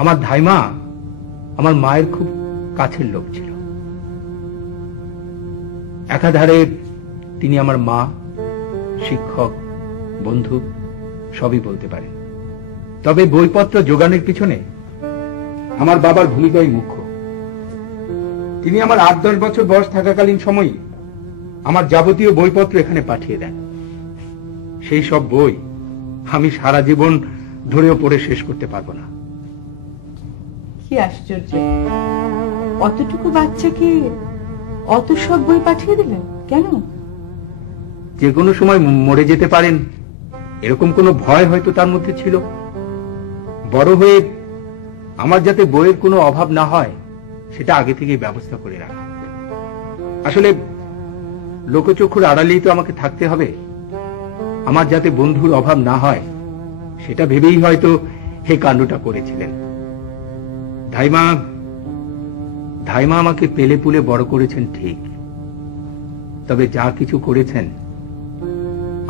আমার ধাইমা আমার মায়ের খুব কাছের লোক ছিল। একাধারে তিনি আমার মা, শিক্ষক, বন্ধু সবই বলতে পারেন। তবে বইপত্র জোগানের পিছনে আমার বাবার ভূমিকাই মুখ্য। তিনি আমার ৮-১০ বছর বয়স থাকাকালীন সময়ই আমার যাবতীয় বইপত্র এখানে পাঠিয়ে দেন। সেই সব বই আমি সারা জীবন ধরেও পড়ে শেষ করতে পারবো না। কি আশ্চর্য, অতটুকু বাচ্চাকে অত সব বই পাঠিয়ে দিলেন কেন? যে কোনো সময় মরে যেতে পারেন এরকম কোনো ভয় হয়তো তার মধ্যে ছিল। বড় হয়ে আমার যাতে বইয়ের কোনো অভাব না হয় সেটা আগে থেকেই ব্যবস্থা করে রাখা। আসলে লোকচক্ষুর আড়ালেই তো আমাকে থাকতে হবে। আমার যাতে বন্ধুর অভাব না হয় সেটা ভেবেই হয়তো হে কাণ্ডটা করেছিলেন। ধাইমা আমাকে পেলে পুলে বড় করেছেন ঠিক, তবে যা কিছু করেছেন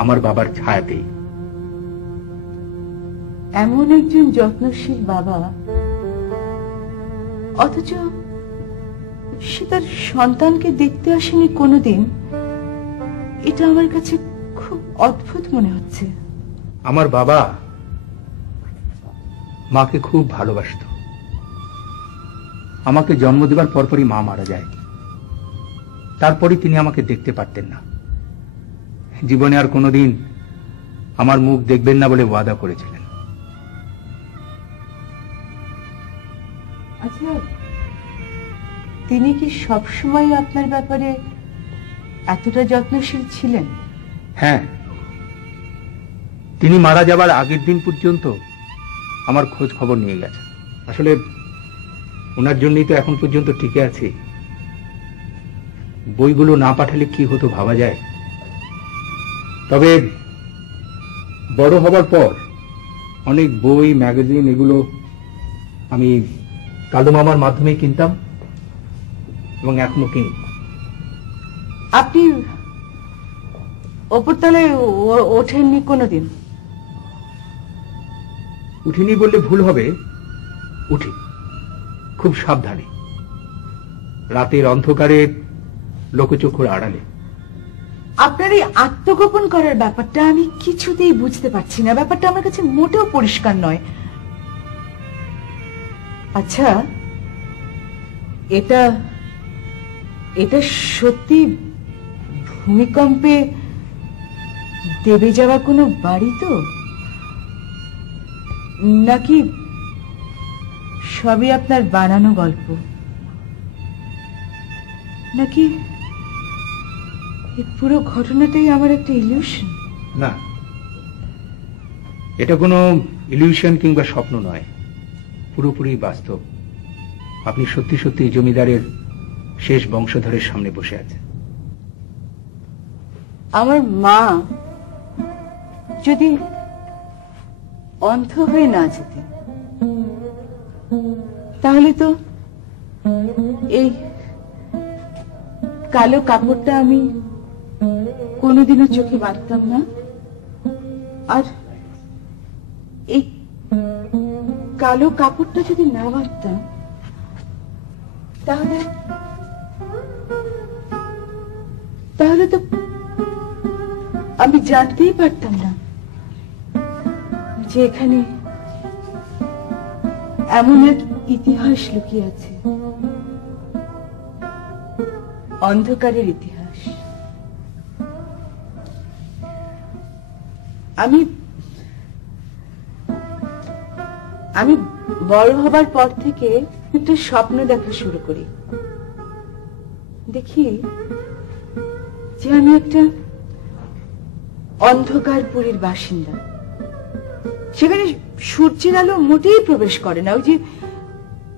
আমার বাবার ছায়াতেই। এমন একজন যত্নশীল বাবা, অথচ সে তার সন্তানকে দেখতে আসেনি কোনোদিন। এটা আমার কাছে খুব অদ্ভুত মনে হচ্ছে। আমার বাবা মাকে খুব ভালোবাসত। আমাকে জন্ম দেবার পরপরই মা মারা যায়। তারপরই তিনি আমাকে দেখতে পারতেন না। জীবনে আর কোনোদিন আমার মুখ দেখবেন না বলে ওয়াদা করেছিলেন। আচ্ছা, তিনি কি সবসময় আপনার ব্যাপারে এতটা যত্নশীল ছিলেন? হ্যাঁ, তিনি মারা যাবার আগের দিন পর্যন্ত আমার খোঁজ খবর নিয়ে গেছেন। আসলে ওনার জন্যই তো এখন পর্যন্ত টিকে আছি। বইগুলো না পাঠালে কি হতো ভাবা যায়। তবে বড় হবার পর অনেক বই, ম্যাগাজিন এগুলো আমি কালু মামার মাধ্যমে কিনতাম এবং এখনো কিনি। আপনি ওপরতলায় ওঠেননি কোনোদিন? উঠিনি বললে ভুল হবে, উঠি খুব সাবধানে, রাতের অন্ধকারে, লোকচক্ষুর আড়ালে। আপনার এই আত্মগোপন করার ব্যাপারটা আমি কিছুতেই বুঝতে পারছি না। ব্যাপারটা আমার কাছে মোটেও পরিষ্কার নয়। আচ্ছা, এটা এটা সত্যি ভূমিকম্পে দেবে যাওয়া কোনো বাড়ি তো, নাকি সবই আপনার বানানো গল্প? নাকি এই পুরো ঘটনাটাই আমার একটা ইলিউশন? না, এটা কোনো ইলিউশন কিংবা স্বপ্ন নয়, পুরোপুরি বাস্তব। আপনি সত্যি সত্যি জমিদারের শেষ বংশধরের সামনে বসে আছেন। আমার মা যদি অন্ধ হয়ে না যেতেন তাহলে তো এই কালো কাপড়টা আমি কোনোদিনও চোখে বাঁধতাম না, আর এই কালো কাপড়টা যদি না বাঁধতাম তাহলে তাহলে তো আমি জানতেই পারতাম না যে এখানে এমন এক ইতিহাস লুকিয়ে আছে, অন্ধকারের ইতিহাস। আমি বড় হবার পর থেকে একটা স্বপ্ন দেখা শুরু করি। দেখি যে আমি একটা অন্ধকারপুরীর বাসিন্দা। সেখানে সূর্যের আলো মোটেই প্রবেশ করে না। ওই যে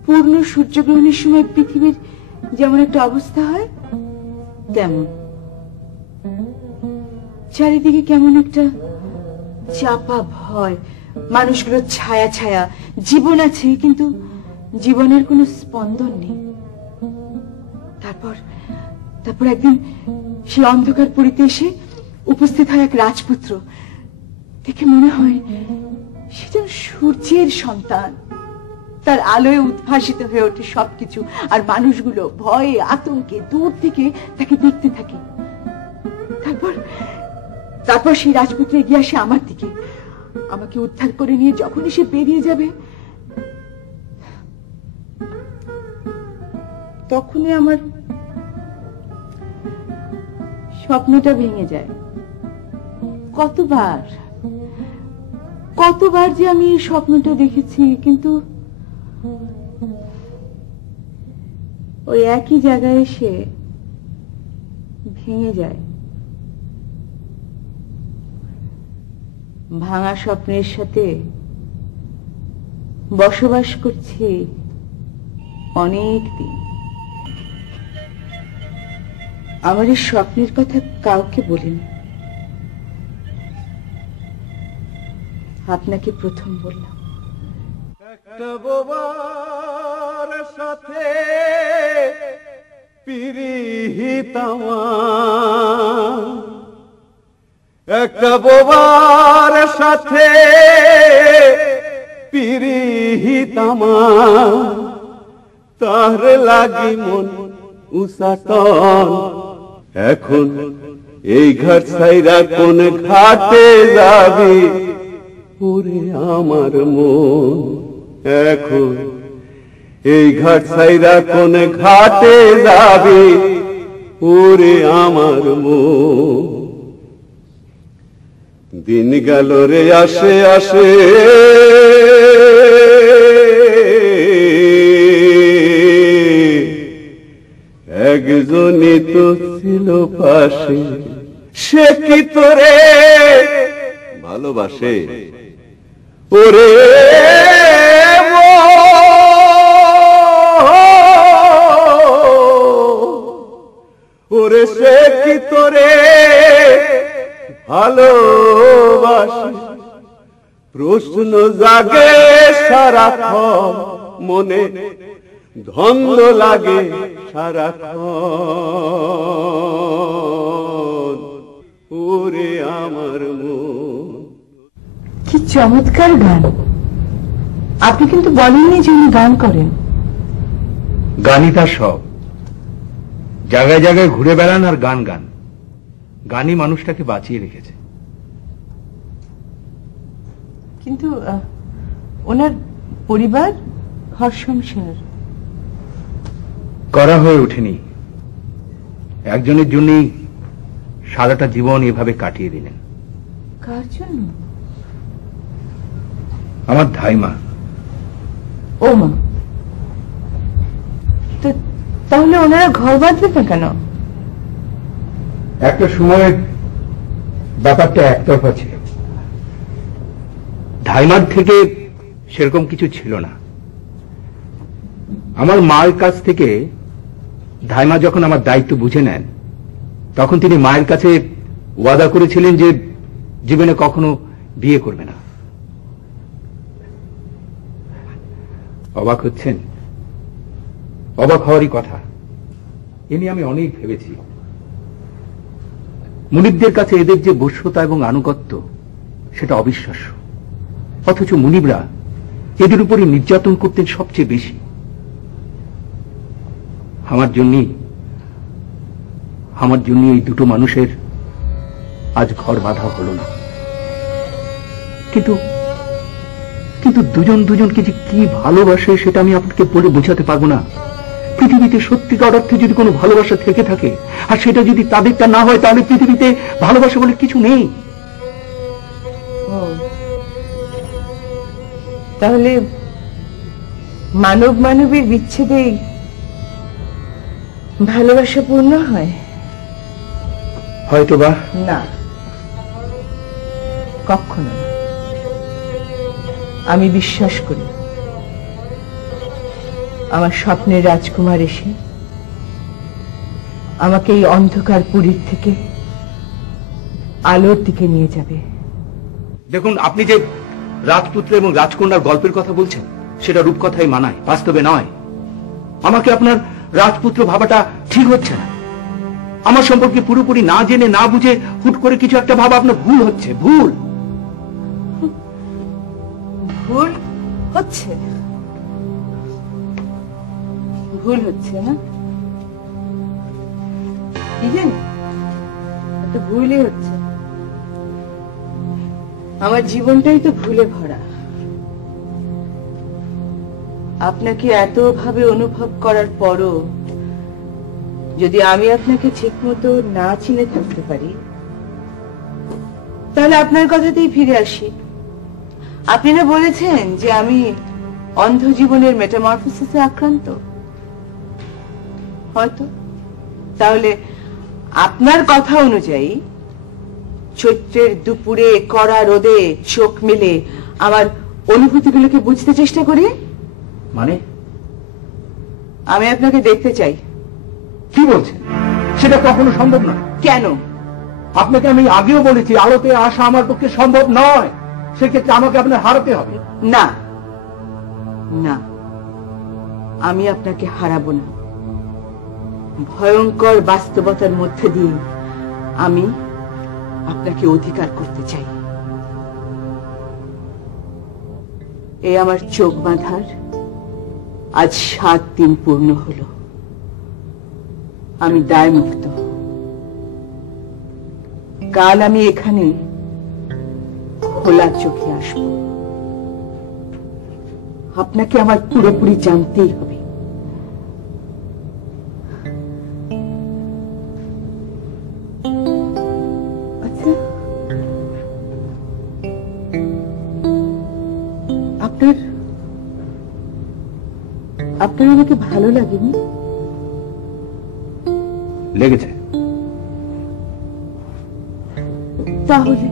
পূর্ণ সূর্যগ্রহণের সময় পৃথিবীর যেমন একটা অবস্থা হয় তেমন। চারিদিকে কেমন একটা চাপা ভয়, মানুষগুলো ছায়া ছায়া। জীবন আছে কিন্তু জীবনের কোনো স্পন্দন নেই। তারপর একদিন সেই অন্ধকার পুরীতে এসে উপস্থিত হয় এক রাজপুত্র। দেখে মনে হয় সে যেন সূর্যের সন্তান। তার আলোয় উদ্ভাসিত হয়ে ওঠে সবকিছু, আর মানুষগুলো ভয়ে আতঙ্কে দূর থেকে তাকে দেখতে থাকে। তারপর সেই রাজপুত্র এগিয়ে আসে আমার দিকে। আমাকে উদ্ধার করে নিয়ে যখনই সে বেরিয়ে যাবে তখনই আমার স্বপ্নটা ভেঙে যায়। কতবার যে আমি এই স্বপ্নটা দেখেছি, কিন্তু ওই একই জায়গায় এসে ভেঙে যায়। ভাঙা স্বপ্নের সাথে বসবাস করছি অনেক দিন। আমার এই স্বপ্নের কথা কাউকে বলিনি, আপনাকে প্রথম বললাম। একটা বোবার সাথে পিরিহিত আমার, একটা বোবার সাথে পিরিহিত আমার, তার লাগি মন উসাটন। এখন এই ঘাট ছাইরা কোন ঘাটে যাবি ওরে আমার মন? এখন এই ঘাট ছাইরা কোন ঘাটে যাবি ওরে আমার মন? দিন গেল রে আসে আসে, একজনই তো ছিল পাশে, সে কি তোরে ভালোবাসে ওরে ওরে? সে কি তোরে ভালোবাসে? প্রশ্ন জাগে সারাক্ষণ মনে, ধন্দ লাগে সারাক্ষণ ওরে আমার মন। কি চমৎকার গান! আপনি কিন্তু বলেননি যে উনি গান করেন। গানই তার সব। জায়গায় জায়গায় ঘুরে বেড়ান আর গান গান। গানই মানুষটাকে বাঁচিয়ে রেখেছে। কিন্তু ওনার পরিবার, ঘর সংসার করা হয়ে ওঠেনি। একজনের জন্যই সারাটা জীবন এভাবে কাটিয়ে দিলেন। কার জন্য? আমার ধাইমা। ও মা, তো তাহলে ওনারা ঘর বাঁধবে না কেন? একটা সময় ব্যাপারটা একতরফা ছিল। ধাইমার থেকে সেরকম কিছু ছিল না। আমার মায়ের কাছ থেকে ধাইমা যখন আমার দায়িত্ব বুঝে নেন, তখন তিনি মায়ের কাছে ওয়াদা করেছিলেন যে জীবনে কখনো বিয়ে করবে না। অবাক হচ্ছেন? অবাক হওয়ারই কথা। এ নিয়ে আমি অনেক ভেবেছি। মুনিবদের কাছে এদের যে বশ্যতা এবং আনুগত্য সেটা অবিশ্বাস্য, অথচ মুনিবরা এদের উপরে নির্যাতন করতেন সবচেয়ে বেশি। আমার জন্য এই দুটো মানুষের আজ ঘর বাঁধা হলো না। কিন্তু দুজন দুজনকে যে কি ভালোবাসে সেটা আমি আপনাকে বলে বোঝাতে পারবো না। পৃথিবীতে সত্যিকার অর্থে যদি কোনো ভালোবাসা থেকে থাকে, আর সেটা যদি তাদেরটা না হয়, তাহলে পৃথিবীতে ভালোবাসা বলে কিছু নেই। তাহলে মানব মানবের বিচ্ছেদেই ভালোবাসা পূর্ণ হয়? হয়তোবা। না, কখনো না। আমি বিশ্বাস করি আমার স্বপ্নের রাজকুমার এসে আমাকে এই অন্ধকার পুরীর থেকে আলোর দিকে নিয়ে যাবে। দেখুন, আপনি যে রাজপুত্র এবং রাজকন্যার গল্পের কথা বলছেন সেটা রূপকথাই মানায়, বাস্তবে নয়। আমাকে আপনার রাজপুত্র ভাবাটা ঠিক হচ্ছে না। আমার সম্পর্কে পুরোপুরি না জেনে না বুঝে হুট করে কিছু একটা ভাবা আপনার ভুল হচ্ছে। ভুল হচ্ছে না? কি জানি, তো ভুলই হচ্ছে। আমার জীবনটাই তো ভুলে ভরা। আপনাকে এতভাবে অনুভব করার পরও যদি আমি আপনাকে ঠিক মতো না চিনে থাকতে পারি, তাহলে আপনার কথাতেই ফিরে আসি। আপনি না বলেছেন যে আমি অন্ধ জীবনের মেটামরফোসিসে আক্রান্ত? হয়তো তাহলে আপনার কথা অনুযায়ী চৈত্রের দুপুরে কড়া রোদে চোখ মেলে আমার অনুভূতিগুলোকে বুঝতে চেষ্টা করি। মানে? আমি আপনাকে দেখতে চাই। কি বলছেন? সেটা কখনো সম্ভব নয়। কেন? আপনাকে আমি আগেও বলেছি আলোতে আসা আমার পক্ষে সম্ভব নয়। সেক্ষেত্রে আমাকে আপনার হারাতে হবে। না না, আমি আপনাকে হারাবো না। ভয়ঙ্কর বাস্তবতার মধ্যে দিয়ে আমি আপনাকে অধিকার করতে চাই। এই আমার চোখ বাঁধার আজ 7 দিন পূর্ণ হলো। আমি দায়মুক্ত। কাল আমি এখানে খোলা চোখে আসব। আপনাকে আমার পুরোপুরি জানতেই হবে। আচ্ছা, আপনার আমাকে ভালো লাগেনি? লেগেছে। তাহলে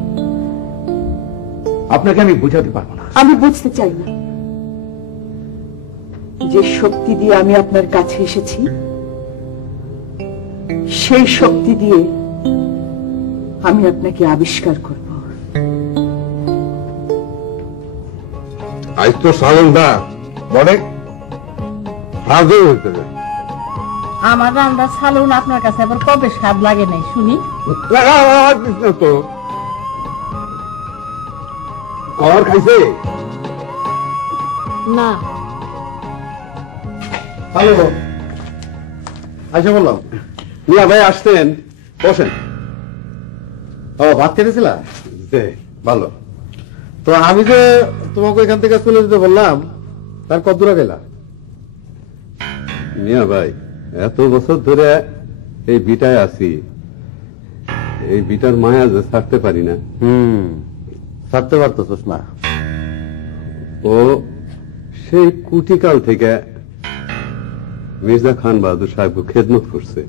আপনাকে আমি বোঝাতে পারবো না। আমি বুঝতে চাই না। যে শক্তি দিয়ে আমি আপনার কাছে এসেছি, সেই শক্তি দিয়ে আমি আপনাকে আবিষ্কার করব। আজ তো সালনদা অনেক ভালো হইতে যায়। আমার রান্না সালুন আপনার কাছে আবার কবে স্বাদ লাগে নাই শুনি? তো কর খাইছে না। হ্যালো, আচ্ছা বললাম মিয়া ভাই আসতেন, বসেন। ও, ভাত খেতেছিলা? যে ভালো। তো আমি যে তোমাকে এখান থেকে চলে যেতে বললাম, তার কত দূরে গেলা? মিয়া ভাই, এত বছর ধরে এই বিটায় আছি, এই বিটার মায়া যে ছাড়তে পারি না। ছাড়তে পারতেছস না? ও সেই কুটিকাল থেকে মির্জা খান বাহাদুর সাহেব খেদমত করছে।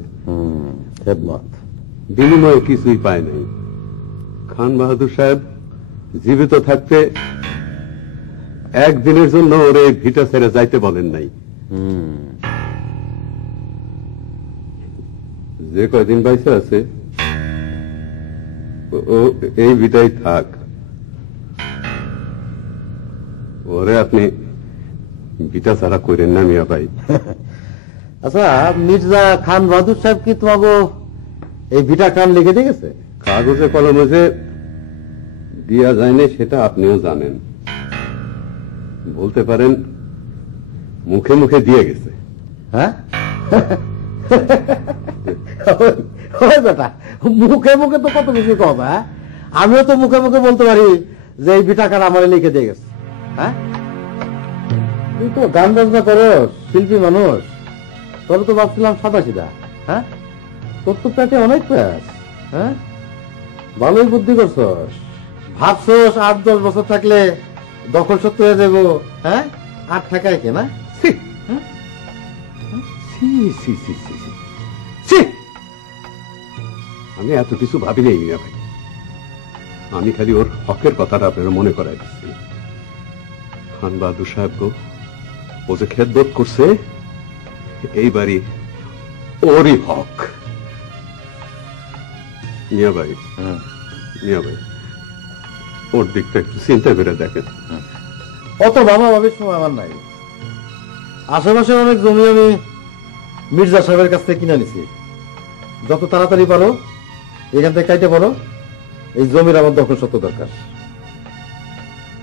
খেদমত বিনিময়ে কিছুই পায় নাই। খান বাহাদুর সাহেব জীবিত থাকতে একদিনের জন্য ওর এই ভিটা ছেড়ে যাইতে বলেন নাই। যে কয়দিন বাইসে আছে ও এই ভিটাই থাক। ওরে আপনি ভিটা ছাড়া করেন না মিয়া ভাই। আচ্ছা, মির্জা খান বাহাদুর সাহেব কি তোমাকে এই ভিটা কান লিখে দিয়ে গেছে? কাগজে কলমে যে দিয়া যায় না সেটা আপনিও জানেন, বলতে পারেন মুখে মুখে দিয়ে গেছে। হ্যাঁ ওই বেটা, মুখে মুখে তো কত কিছু কম। হ্যাঁ, আমিও তো মুখে মুখে বলতে পারি যে এই বিটাকার আমার লিখে দিয়ে গেছে। হ্যাঁ, তুই তো গান বাজনা করো, শিল্পী মানুষ, তোর তো ভাবছিলাম সাদা সিধা। হ্যাঁ, তোর তো পেটে অনেক প্যাস। হ্যাঁ, ভালোই বুদ্ধি করছস, ভাবছস 8-10 বছর থাকলে দখল সত্য হয়ে যাবো। হ্যাঁ, আর ঠেকায় কে না? আমি এত কিছু ভাবি নেই মিয়া ভাই, আমি খালি ওর হকের কথাটা আপনার মনে করাই দিচ্ছি। খান বাহাদুর সাহেব গো, ও যে খেদবোধ করছে এই বাড়ি ওরই হক। মিয়া ভাই, মিয়া ভাই, ওর দিকটা একটু চিন্তা করে দেখেন। অত বাবা ভাবির সময় আমার নাই। আশেপাশে অনেক জমি আমি মির্জা সাহেবের কাছ থেকে কিনে নিছি। যত তাড়াতাড়ি পারো এখান থেকে কাইটে পড়ো, এই জমির আমার দখল সত্য দরকার।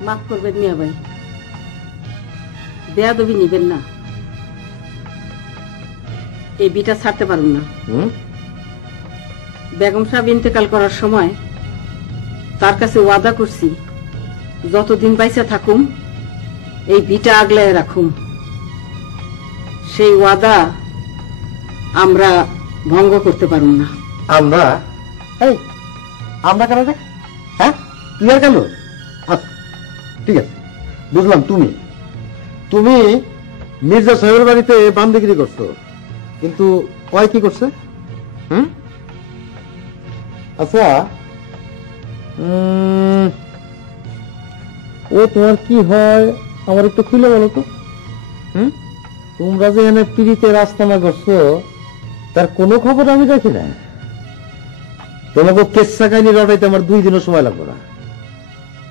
মাফ করবেন মিয়া ভাই, বেয়াদবি নিবেন না, এই বিটা ছাড়তে পারুন না। বেগম সাহেব ইন্তেকাল করার সময় তার কাছে ওয়াদা করছি যতদিন বাইসা থাকুম এই বিটা আগলায় রাখুম। সেই ওয়াদা আমরা ভঙ্গ করতে পারুম না। আমরা? এই আমরা কেন রে? হ্যাঁ, তুই আর কেন? আচ্ছা ঠিক আছে, বুঝলাম। তুমি তুমি মির্জা সাহেবের বাড়িতে বান্দিগিরি করছো, কিন্তু ওই কি করছে? আচ্ছা, ও তোমার কি হয় আমার একটু খুলে বলো তো। তোমরা যে এখানে পিড়িতে রাস্তানা করছো তার কোনো খবর আমি রাখি না। তোমাকে কেসা কাহিনী রটাইতে আমার 2 দিনও সময় লাগবে না।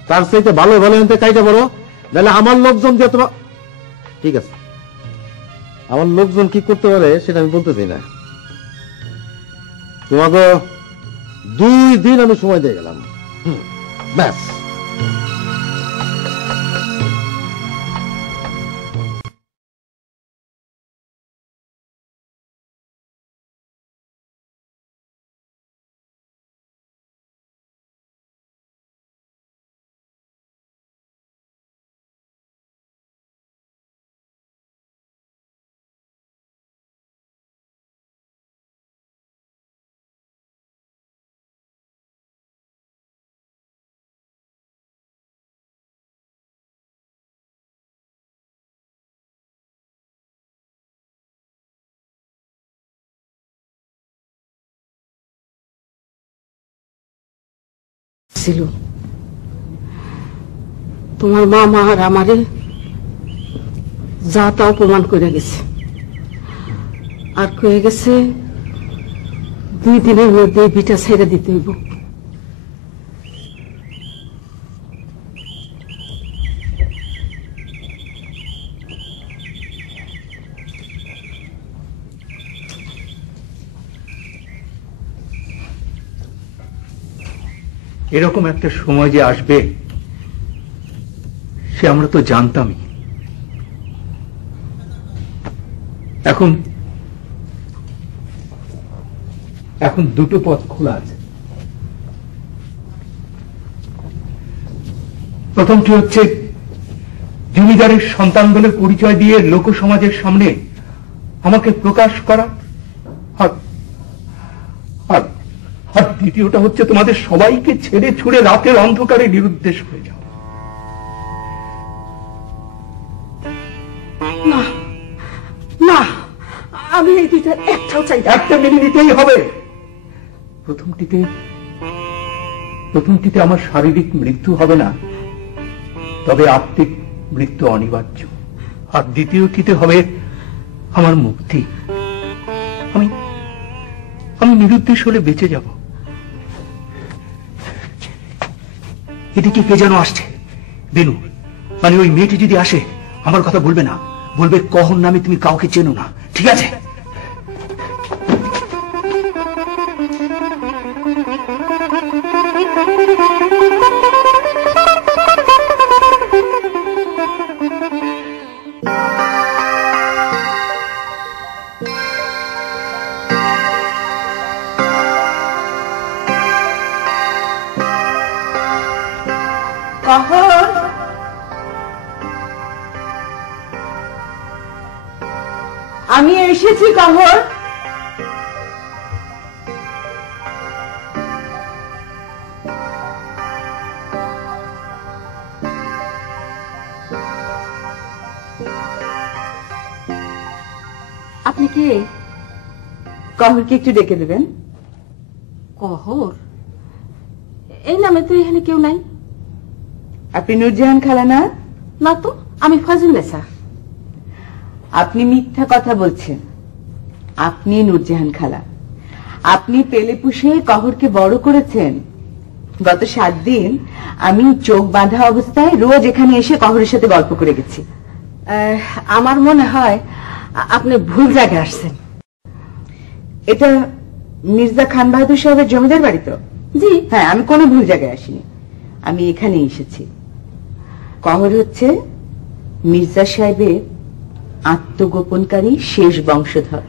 তার চাইতে ভালো ভালো আনতে কাইটা বলো, নাহলে আমার লোকজন দিয়ে তোমার। ঠিক আছে, আমার লোকজন কি করতে পারে সেটা আমি বলতে চাই না। তোমাকে 2 দিন আমি সময় দিয়ে গেলাম, ব্যাস। ছিল তোমার মা আর আমারে যা তা অপমান করে গেছে, আর কয়ে গেছে 2 দিনের মধ্যে বিটা ছেড়ে দিতে হইব। এরকম একটা সময় যে আসবে সে আমরা তো জানতামই। এখন এখন 2টো পথ খোলা আছে। প্রথমটি হচ্ছে জমিদারের সন্তান বলে পরিচয় দিয়ে লোক সমাজের সামনে আমাকে প্রকাশ করা, আর দ্বিতীয়টা হচ্ছে তোমাদের সবাইকে ছেড়ে ছুড়ে রাতের অন্ধকারে নিরুদ্দেশ হয়ে যাও। না না, আমি এই দুইটা একটাও চাই। একটা মেনে নিতেই হবে। প্রথমটিতে আমার শারীরিক মৃত্যু হবে না, তবে আত্মিক মৃত্যু অনিবার্য। আর দ্বিতীয়টিতে হবে আমার মুক্তি। আমি নিরুদ্দেশ হলে বেঁচে যাব। এদিকে কে যেন আসছে, বেনু, মানে ওই মেয়েটি যদি আসে আমার কথা বলবে না, বলবে কখন নামে তুমি কাউকে চেনো না, ঠিক আছে? কহর, আমি এসেছি কহর। আপনি কে? কহরকে একটু ডেকে দেবেন। কহর? এই নামে তো এখানে কেউ নাই। আপনি নূরজাহান খালা না? না তো, আমি ফাজিলনেসা। আপনি মিথ্যা কথা বলছেন। আপনি নূরজাহান খালা। আপনি পেলে পুষে কহরকে বড় করেছেন। গত 7 দিন আমি চোখ বাঁধা অবস্থায় রোজ এখানে এসে কহরের সাথে গল্প করে গেছি। আমার মনে হয় আপনি ভুল জায়গায় আসছেন। এটা মির্জা খান বাহাদুর সাহেবের জমিদার বাড়ি তো? জি। হ্যাঁ, আমি কোনো ভুল জায়গায় আসিনি, আমি এখানে এসেছি। কহর হচ্ছে মির্জা সাহেবের আত্মগোপনকারী শেষ বংশধর।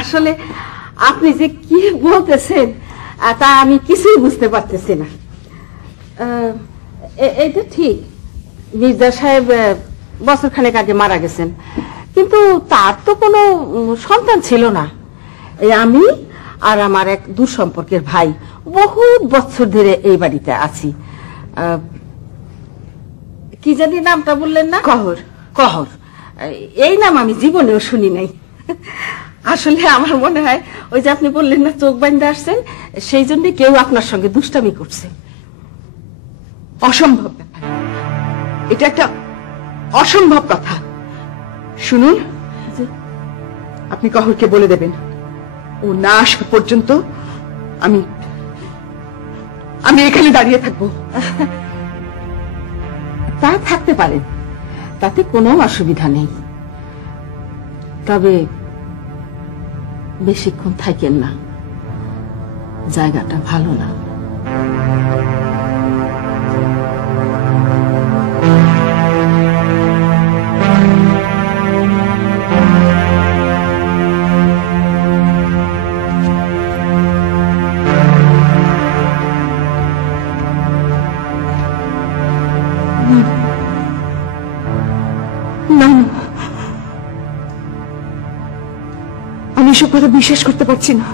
আসলে আপনি যে কি বলতেছেন তা আমি কিছুই বুঝতে পারতেছি না। এটা ঠিক, মির্জা সাহেব বছর খানেক আগে মারা গেছেন, কিন্তু তার তো কোনো সন্তান ছিল না। এই আমি আর আমার এক দূর সম্পর্কের ভাই বহুত বছর ধরে এই বাড়িতে আছি। কি জানি নামটা বললেন না? কহর। কহর, এই নাম আমি জীবনেও শুনি নাই। আসলে আমার মনে হয় ওই যে আপনি বললেন না চোখ বাঁধতে আসছেন, সেই জন্য কেউ আপনার সঙ্গে দুষ্টামি করছে। অসম্ভব ব্যাপার, এটা একটা অসম্ভব কথা। শুনুন, আপনি কহরকে বলে দেবেন ও না আসা পর্যন্ত আমি এখানে দাঁড়িয়ে থাকবো। তা থাকতে পারেন, তাতে কোনো অসুবিধা নেই, তবে বেশিক্ষণ থাকেন না, জায়গাটা ভালো না। না না, আমি এসব কথা বিশ্বাস করতে পারছি না।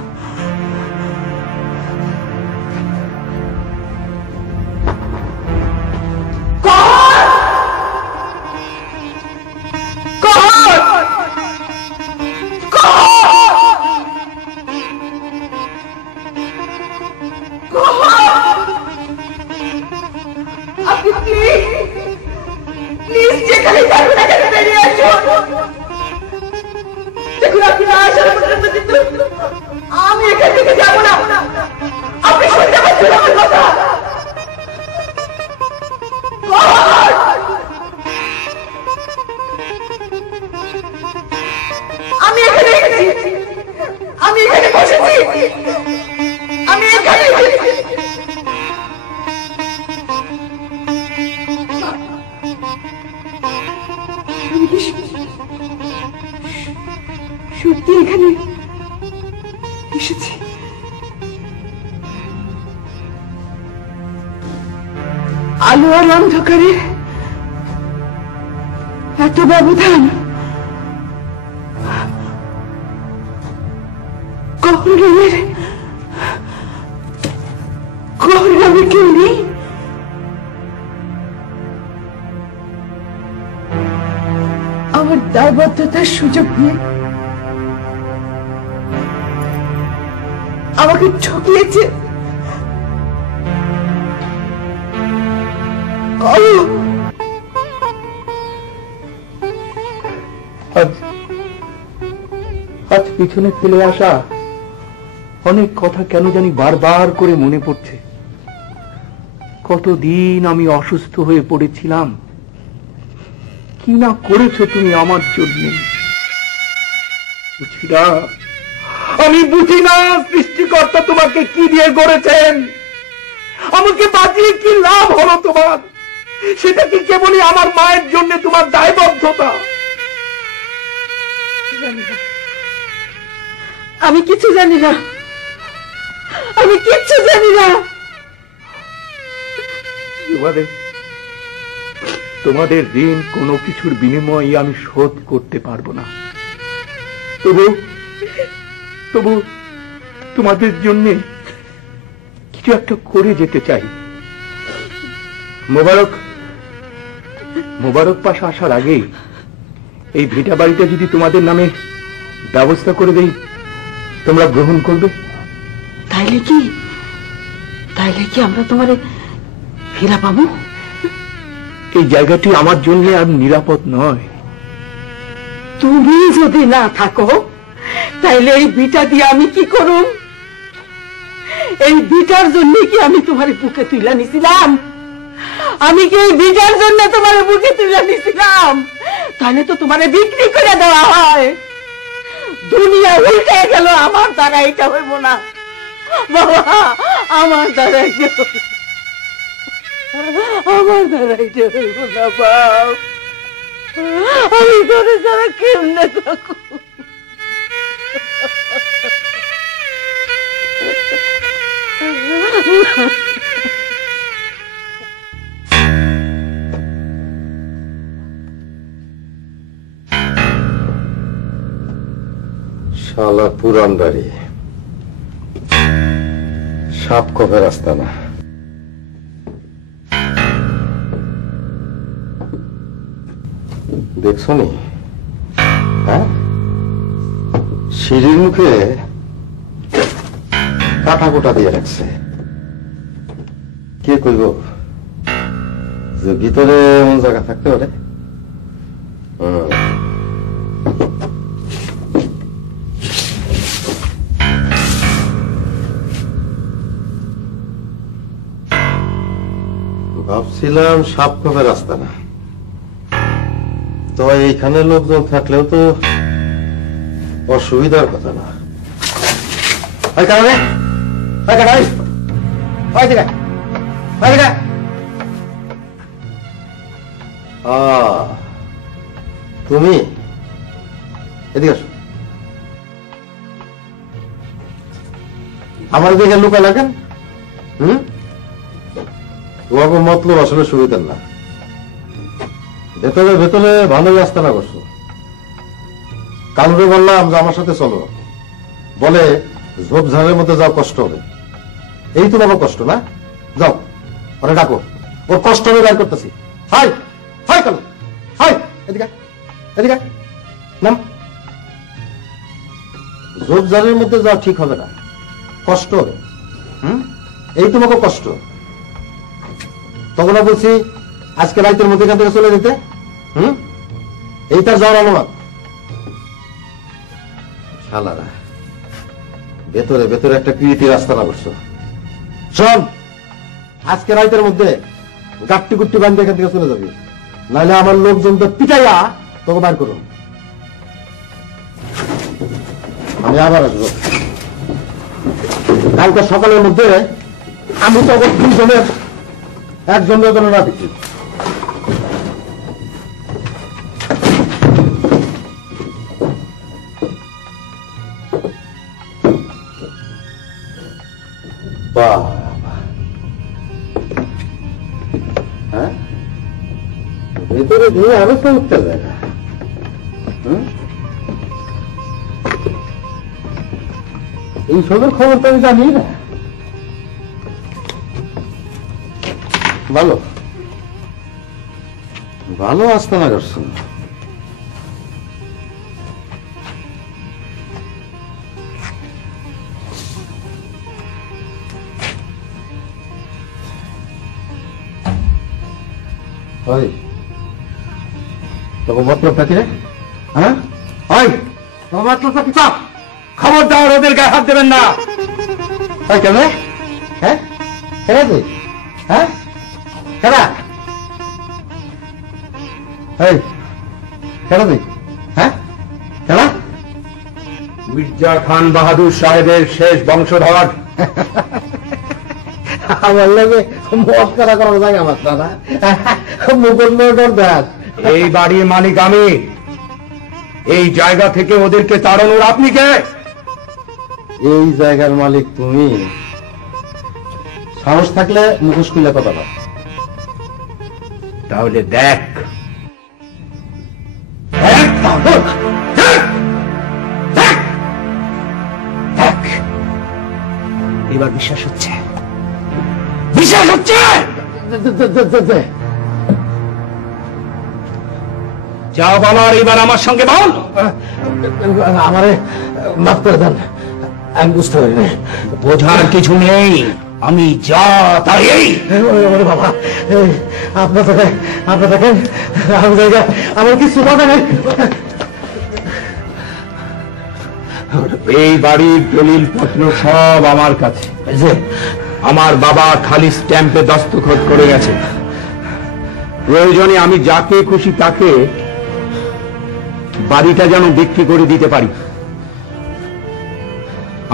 আমি এখান থেকে যাবো না, আপনি শুনতে পাচ্ছেন আমার কথা? আমি এখানে এসেছি, আমি এখানে বসেছি, আমি এখানে সত্যি এখানে এসেছি। আলো আর অন্ধকারে এত ব্যবধান, কহরের কেউ নেই। আমার দায়বদ্ধতার সুযোগ নিয়ে আমাকে ঠকিয়েছে। আজ পিছনে ফেলে আসা অনেক কথা কেন জানি বারবার করে মনে পড়ছে। কতদিন আমি অসুস্থ হয়ে পড়েছিলাম, কি না করেছো তুমি আমার জন্য। বুঝি না, আমি বুঝি না সৃষ্টিকর্তা তোমাকে কি দিয়ে গড়েছেন। আমাকে বাঁচিয়ে কি লাভ হলো তোমার? সেটা কি কেবলই আমার মায়ের জন্য তোমার দায়বদ্ধতা? আমি কিছু জানি না, আমি কিচ্ছু জানি না। তোমাদের ঋণ কোনো কিছুর বিনিময়ে আমি শোধ করতে পারবো না। তবু তোমাদের জন্য কিছু একটা করে যেতে চাই। মোবারক পাশ আসার আগেই এই ভিটা বাড়িটা যদি তোমাদের নামে ব্যবস্থা করে দেই, তোমরা গ্রহণ করবে? তাইলে কি আমরা তোমারে ফিরা পাবো? এই জায়গাটি আমার জন্য আর নিরাপদ নয়। তুমি যদি না থাকো তাইলে এই বিটা দিয়ে আমি কি করুম? এই বিটার জন্য কি আমি তোমার বুকে তুলে নিছিলাম? আমি কি এই বিটার জন্য তোমার বুকে তুলে নিছিলাম? তাহলে তো তোমারে বিক্রি করে দেওয়া হয়। দুনিয়া উল্টে গেল, আমার দ্বারা এটা হইব না বাবা, আমার দ্বারা এটা হইব না বাপ। আমি তোরে ছাড়া কেমনে থাকো? শালা পুরান বাড়ি, সাপ কফের রাস্তা না। দেখছো নি? হ্যাঁ, সিঁড়ির মুখে কাটা কোটা দিয়ে রাখছে। কে কইব যে ভিতরে এমন জায়গা থাকতে পারে? ভাবছিলাম সাপ কফের রাস্তা না, তো এইখানে লোকজন থাকলেও তো অসুবিধার কথা না। তুমি এদিকে আসো। আমার দিকে লুকা লাগেন। তোমাকে মতলব আসলে সুবিধার না। ভেতরে ভেতরে ভালোই আস্তানা করছো। কালকে বললাম যে আমার সাথে চলো, বলে ঝোপঝাড়ের মধ্যে যাও, কষ্ট হবে। এই তো বাবা কষ্ট না? যাও, ওরে ডাকো, ওর কষ্ট আমি বের করতেছি। হাই হাই কালো, হাই এদিকে এদিকে নাম। ঝোপঝাড়ের মধ্যে যাও, ঠিক হবে না, কষ্ট হবে। এই তোমাকে কষ্ট। তখন বলছি আজকে রাতের মধ্যে এখান থেকে চলে যেতে। এইটার যাওয়ার অনুমান। শালারা ভেতরে ভেতরে একটা কীর্তি রাস্তা না করছো। শোন, আজকে রাতের মধ্যে গাট্টি গুট্টি বান্ধে এখান থেকে চলে যাবি, নাহলে আমার লোকজন তো পিটাইয়া তোকে বার করুন। আমি আবার আসবো কালকে সকালের মধ্যে। আমি তো দুজনের একজনের জন্য না দেখি। হ্যাঁ, ভেতরে দিয়ে আরো তো উঠতে জায়গা। এই সবের খবর তো আমি জানি না। ভালো ভালো আস্তানা করছো। তোকে মতলবটা কি রে? হ্যাঁ, তোমার মতলবটা কি? চাপ, খবরদার ওদের গায়ে হাত দেবেন না। কেন? হ্যাঁ, কেনা তুই? হ্যাঁ, কেনা? কেনা তুই? হ্যাঁ, কেনা? মির্জা খান বাহাদুর সাহেবের শেষ বংশধর। আমার লাগে মস্করা করার জায়গা আমার না মুকুল মোটর দাস। এই বাড়ির মালিক আমি। এই জায়গা থেকে ওদেরকে তাড়ানোর আপনি কে? এই জায়গার মালিক তুমি? সাহস থাকলে মুখোশ খুলে কথা বল। তাহলে দেখ। এবার বিশ্বাস হচ্ছে, বিশ্বাস হচ্ছে। যা বলার এবার আমার সঙ্গে বল। আমারে মাফ করে দেন, আমি বুঝতে পারিনি। বোঝার কিছু নেই, আমি যা তাই। বাবা আপনার দেখেন আমার জায়গায় আমার কিছু কথা নেই। এই বাড়ির দলিল পত্র সব আমার কাছে। আমার বাবা খালি স্ট্যাম্পে দস্তখত করে গেছে। প্রয়োজনে আমি যাকে খুশি তাকে বাড়িটা যেন বিক্রি করে দিতে পারি।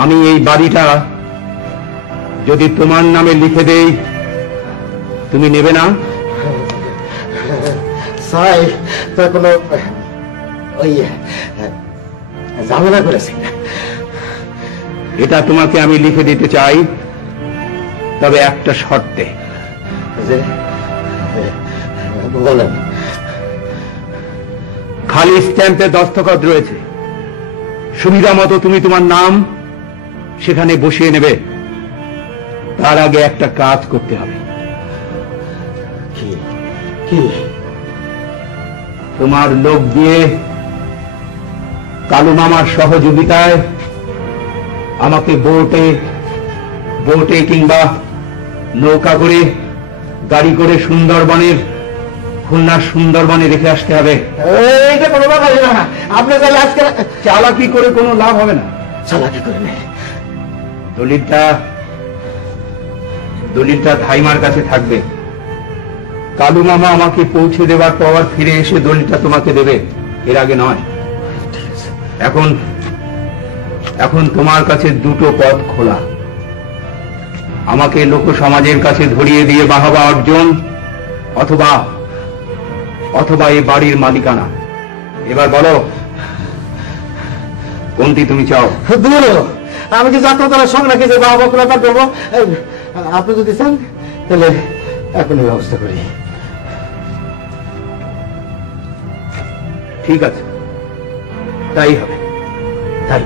আমি এই বাড়িটা যদি তোমার নামে লিখে দেই, তুমি নেবে না? সাই তা কোনো ওই ঝামেলা করেছে? এটা তোমাকে আমি লিখে দিতে চাই, তবে একটা শর্তে। বলেন। খালি স্ট্যাম্পে দস্তখত রয়েছে, সুবিধা মতো তুমি তোমার নাম সেখানে বসিয়ে নেবে। তার আগে একটা কাজ করতে হবে। কি? তোমার লোক দিয়ে কালু মামার সহযোগিতায় আমাকে বোটে কিংবা নৌকা করে গাড়ি করে খুলনার সুন্দরবনে রেখে আসতে হবে। এইটা কোনো ব্যাপার না। আপনি তাহলে আজকে চালাকি করে কোনো লাভ হবে না। চালাকি করে নেই। দলিলটা ধাইমার কাছে থাকবে। কালু মামা আমাকে পৌঁছে দেওয়ার পর ফিরে এসে দলিলটা তোমাকে দেবে, এর আগে নয়। এখন তোমার কাছে দুটো পথ খোলা। আমাকে লোক সমাজের কাছে ধরিয়ে দিয়ে বাহবা অর্জন, অথবা এই বাড়ির মালিকানা। এবার বলো, কোনটি তুমি চাও? আমি কি যাত্রার সঙ্গে নাকি যে বাবা খোলাটা করবো? আপনি যদি চান তাহলে এখনই ব্যবস্থা করি। ঠিক আছে, তাই হবে। তাই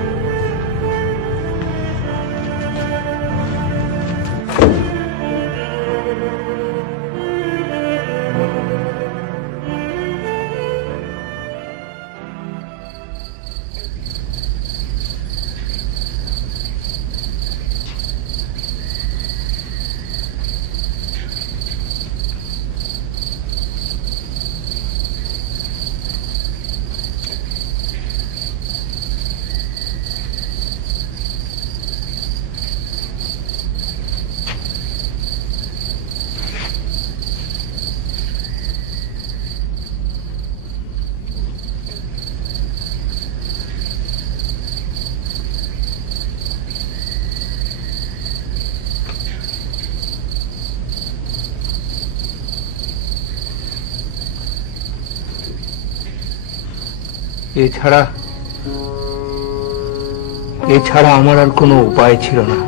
এছাড়া আমার আর কোনো উপায় ছিল না।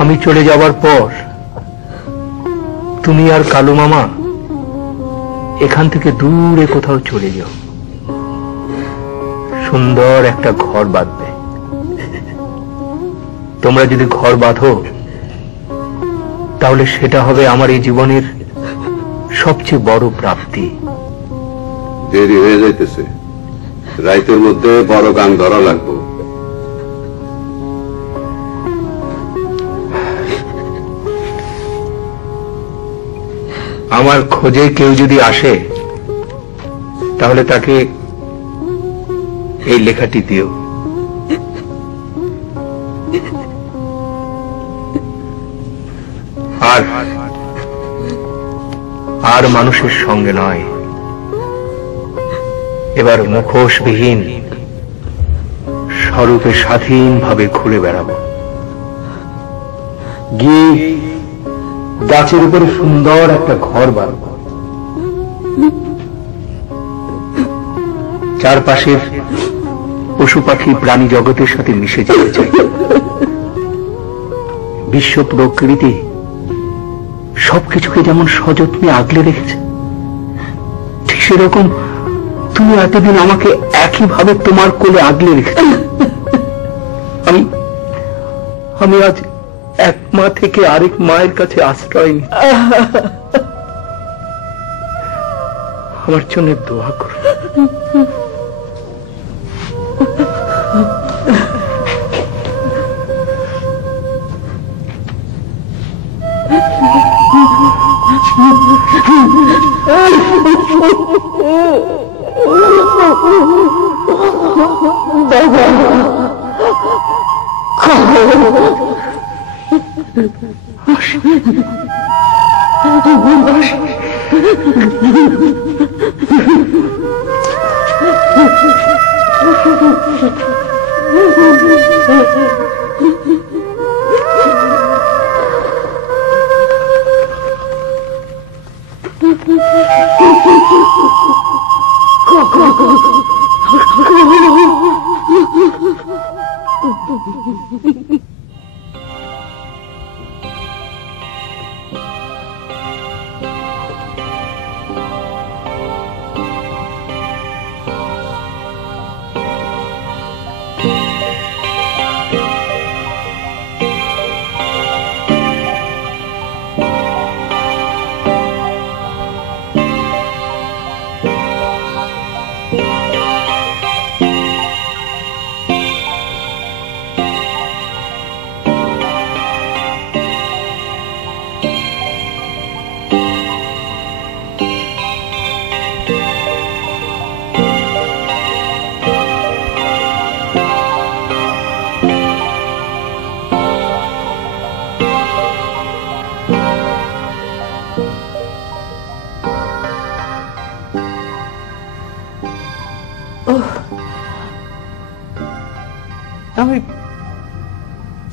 আমি চলে যাবার পর তুমি আর কালু মামা এখান থেকে দূরে কোথাও চলে যাও, সুন্দর একটা ঘর বাঁধবে। তোমরা যদি ঘর বাঁধো তাহলে সেটা হবে আমার এই জীবনের সবচেয়ে বড় প্রাপ্তি। দেরি হয়ে যাইতেছে, রাইতের মধ্যে বড় গান ধরা লাগবো। আমার খোঁজে কেউ যদি আসে তাহলে তাকে এই লেখাটি দিও। আর মানুষের সঙ্গে নয়, এবার মুখোশবিহীন স্বরূপে স্বাধীনভাবে ঘুরে বেড়াবো। গিয়ে গাছের উপরে সুন্দর একটা ঘর বানাব, চারপাশের পশু পাখি প্রাণী জগতের সাথে মিশে যেতে চাই। বিশ্ব প্রকৃতি সবকিছুকে যেমন সযত্নে আগলে রেখেছে, ঠিক সেরকম তুমি এতদিন আমাকে একইভাবে তোমার কোলে আগলে রেখেছ। আমি আজ এক মা থেকে আরেক মায়ের কাছে আশ্রয় নিই। আমার জন্য দোয়া করো।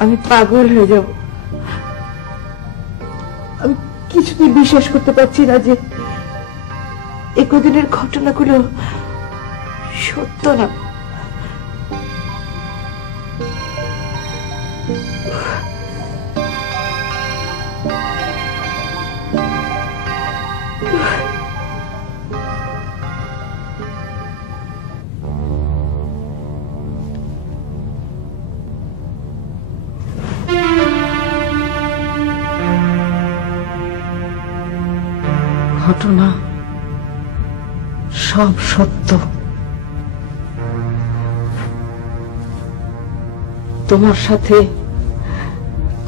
আমি পাগল হয়ে যাব। আমি কিছুতেই বিশ্বাস করতে পারছি না যে এই কদিনের ঘটনাগুলো সত্য না। ঘটনা সব সত্য। তোমার সাথে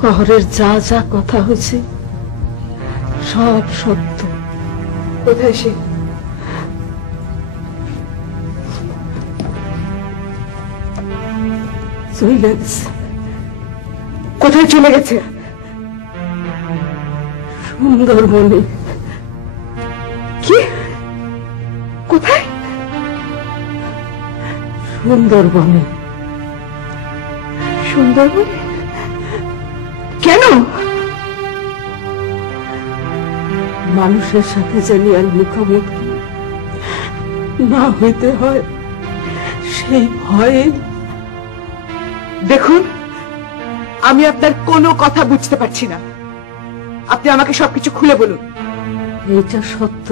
কহরের যা যা কথা হয়েছে সব সত্য। কোথায় সে? চলে গেছে। কোথায় চলে গেছে? সুন্দরবনে। কি? কোথায়? সুন্দরবনে। সুন্দরবনে? কেন? মানুষের সাথে জানি আর মুখোমুখি না হইতে হয় সেই ভয়ে। দেখুন, আমি আপনার কোনো কথা বুঝতে পারছি না। আপনি আমাকে সবকিছু খুলে বলুন। এটা সত্য।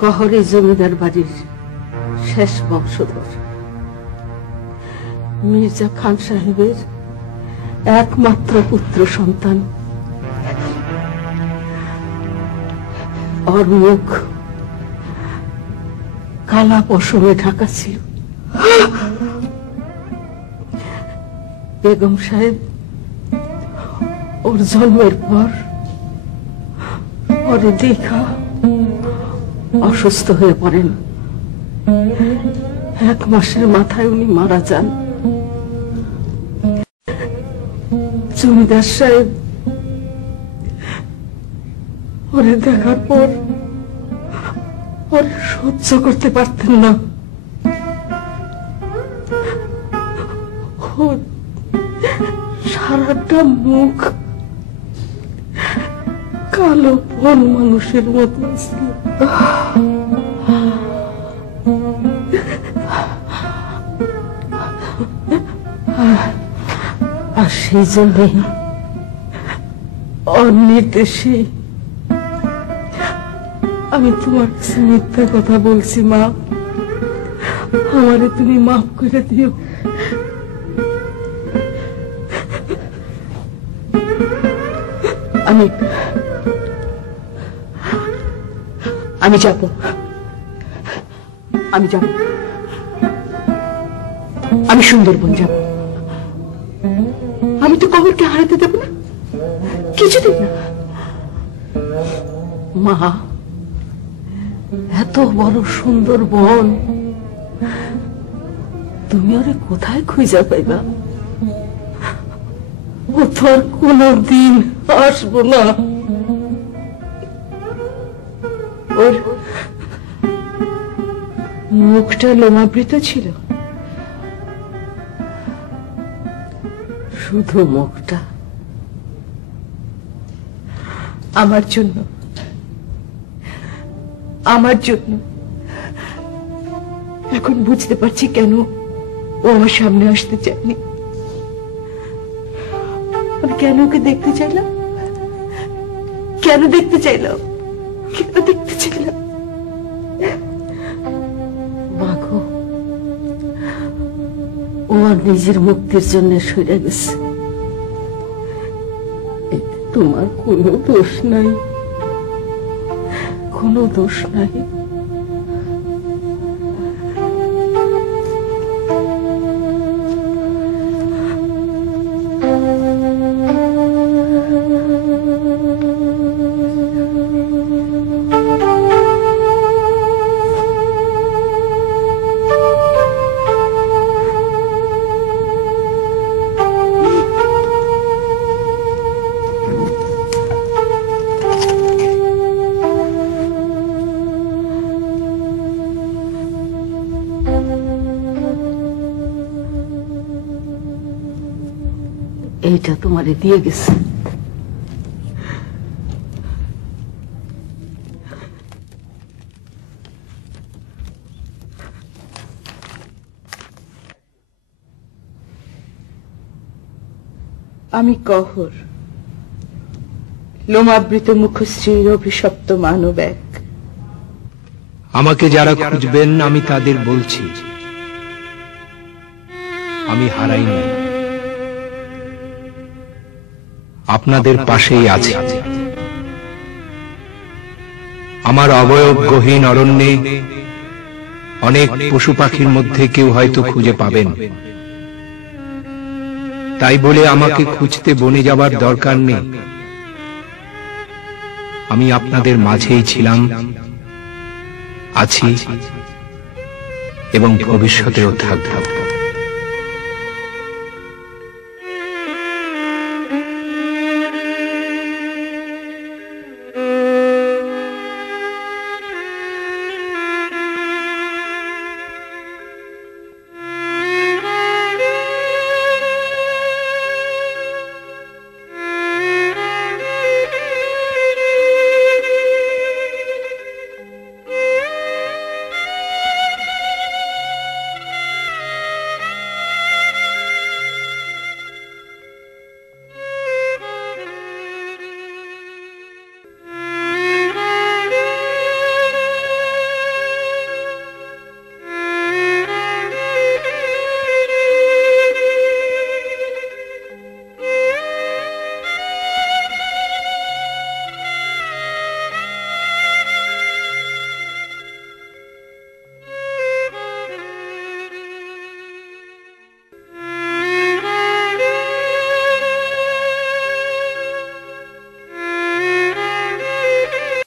কহরে জমিদার বাড়ির শেষ বংশধর মির্জা খান সাহেবের একমাত্র পুত্র সন্তান। ওর মুখ কালা পশমে ঢাকা ছিল। বেগম সাহেব ওর জন্মের পর ওর দেখা অসুস্থ হয়ে পড়েন। 1 মাসের মাথায় উনি মারা যান। জমিদার সাহেব ওরে দেখার পর ওর সহ্য করতে পারতেন না। ও সারাটা মুখ কালো বন মানুষের মতো ছিল। আর সেই জন্য অন্যের দেশে আমি তোমার কাছে মিথ্যা কথা বলছি। মা, আমারে তুমি মাফ করে দিও। আমি যাব, আমি সুন্দরবন যাব। আমি তো কবরকে হারাতে দেব না, কিছুদিন না। মা, এত বড় সুন্দরবন তুমি ওরে কোথায় খুঁজে পাইবা? ও তো আর কোনদিন আসবো না। ওর মুখটা লোমাবৃত ছিল, শুধু মুখটা। আমার জন্য এখন বুঝতে পারছি কেন ও আমার সামনে আসতে চায়নি। আমি কেন ওকে দেখতে চাইলাম, কেন দেখতে চাইলাম মাগো, ও নিজের মুক্তির জন্য সরে গেছে। তোমার কোনো দোষ নাই, কোনো দোষ নাই। এইটা তোমারে দিয়ে গেছে। আমি কহর, লোমাবৃত মুখশ্রীর অভিশপ্ত মানব এক। আমাকে যারা খুঁজবেন আমি তাদের বলছি, আমি হারাইনি, আপনাদের পাশেই আছি। আমার অবয়বগহীন অরণ্যে অনেক পশু পাখির মধ্যে কেউ হয়তো খুঁজে পাবেন। তাই বলে আমাকে খুঁজতে বনে যাবার দরকার নেই। আমি আপনাদের মাঝেই ছিলাম, আছি এবং ভবিষ্যতেও থাকব।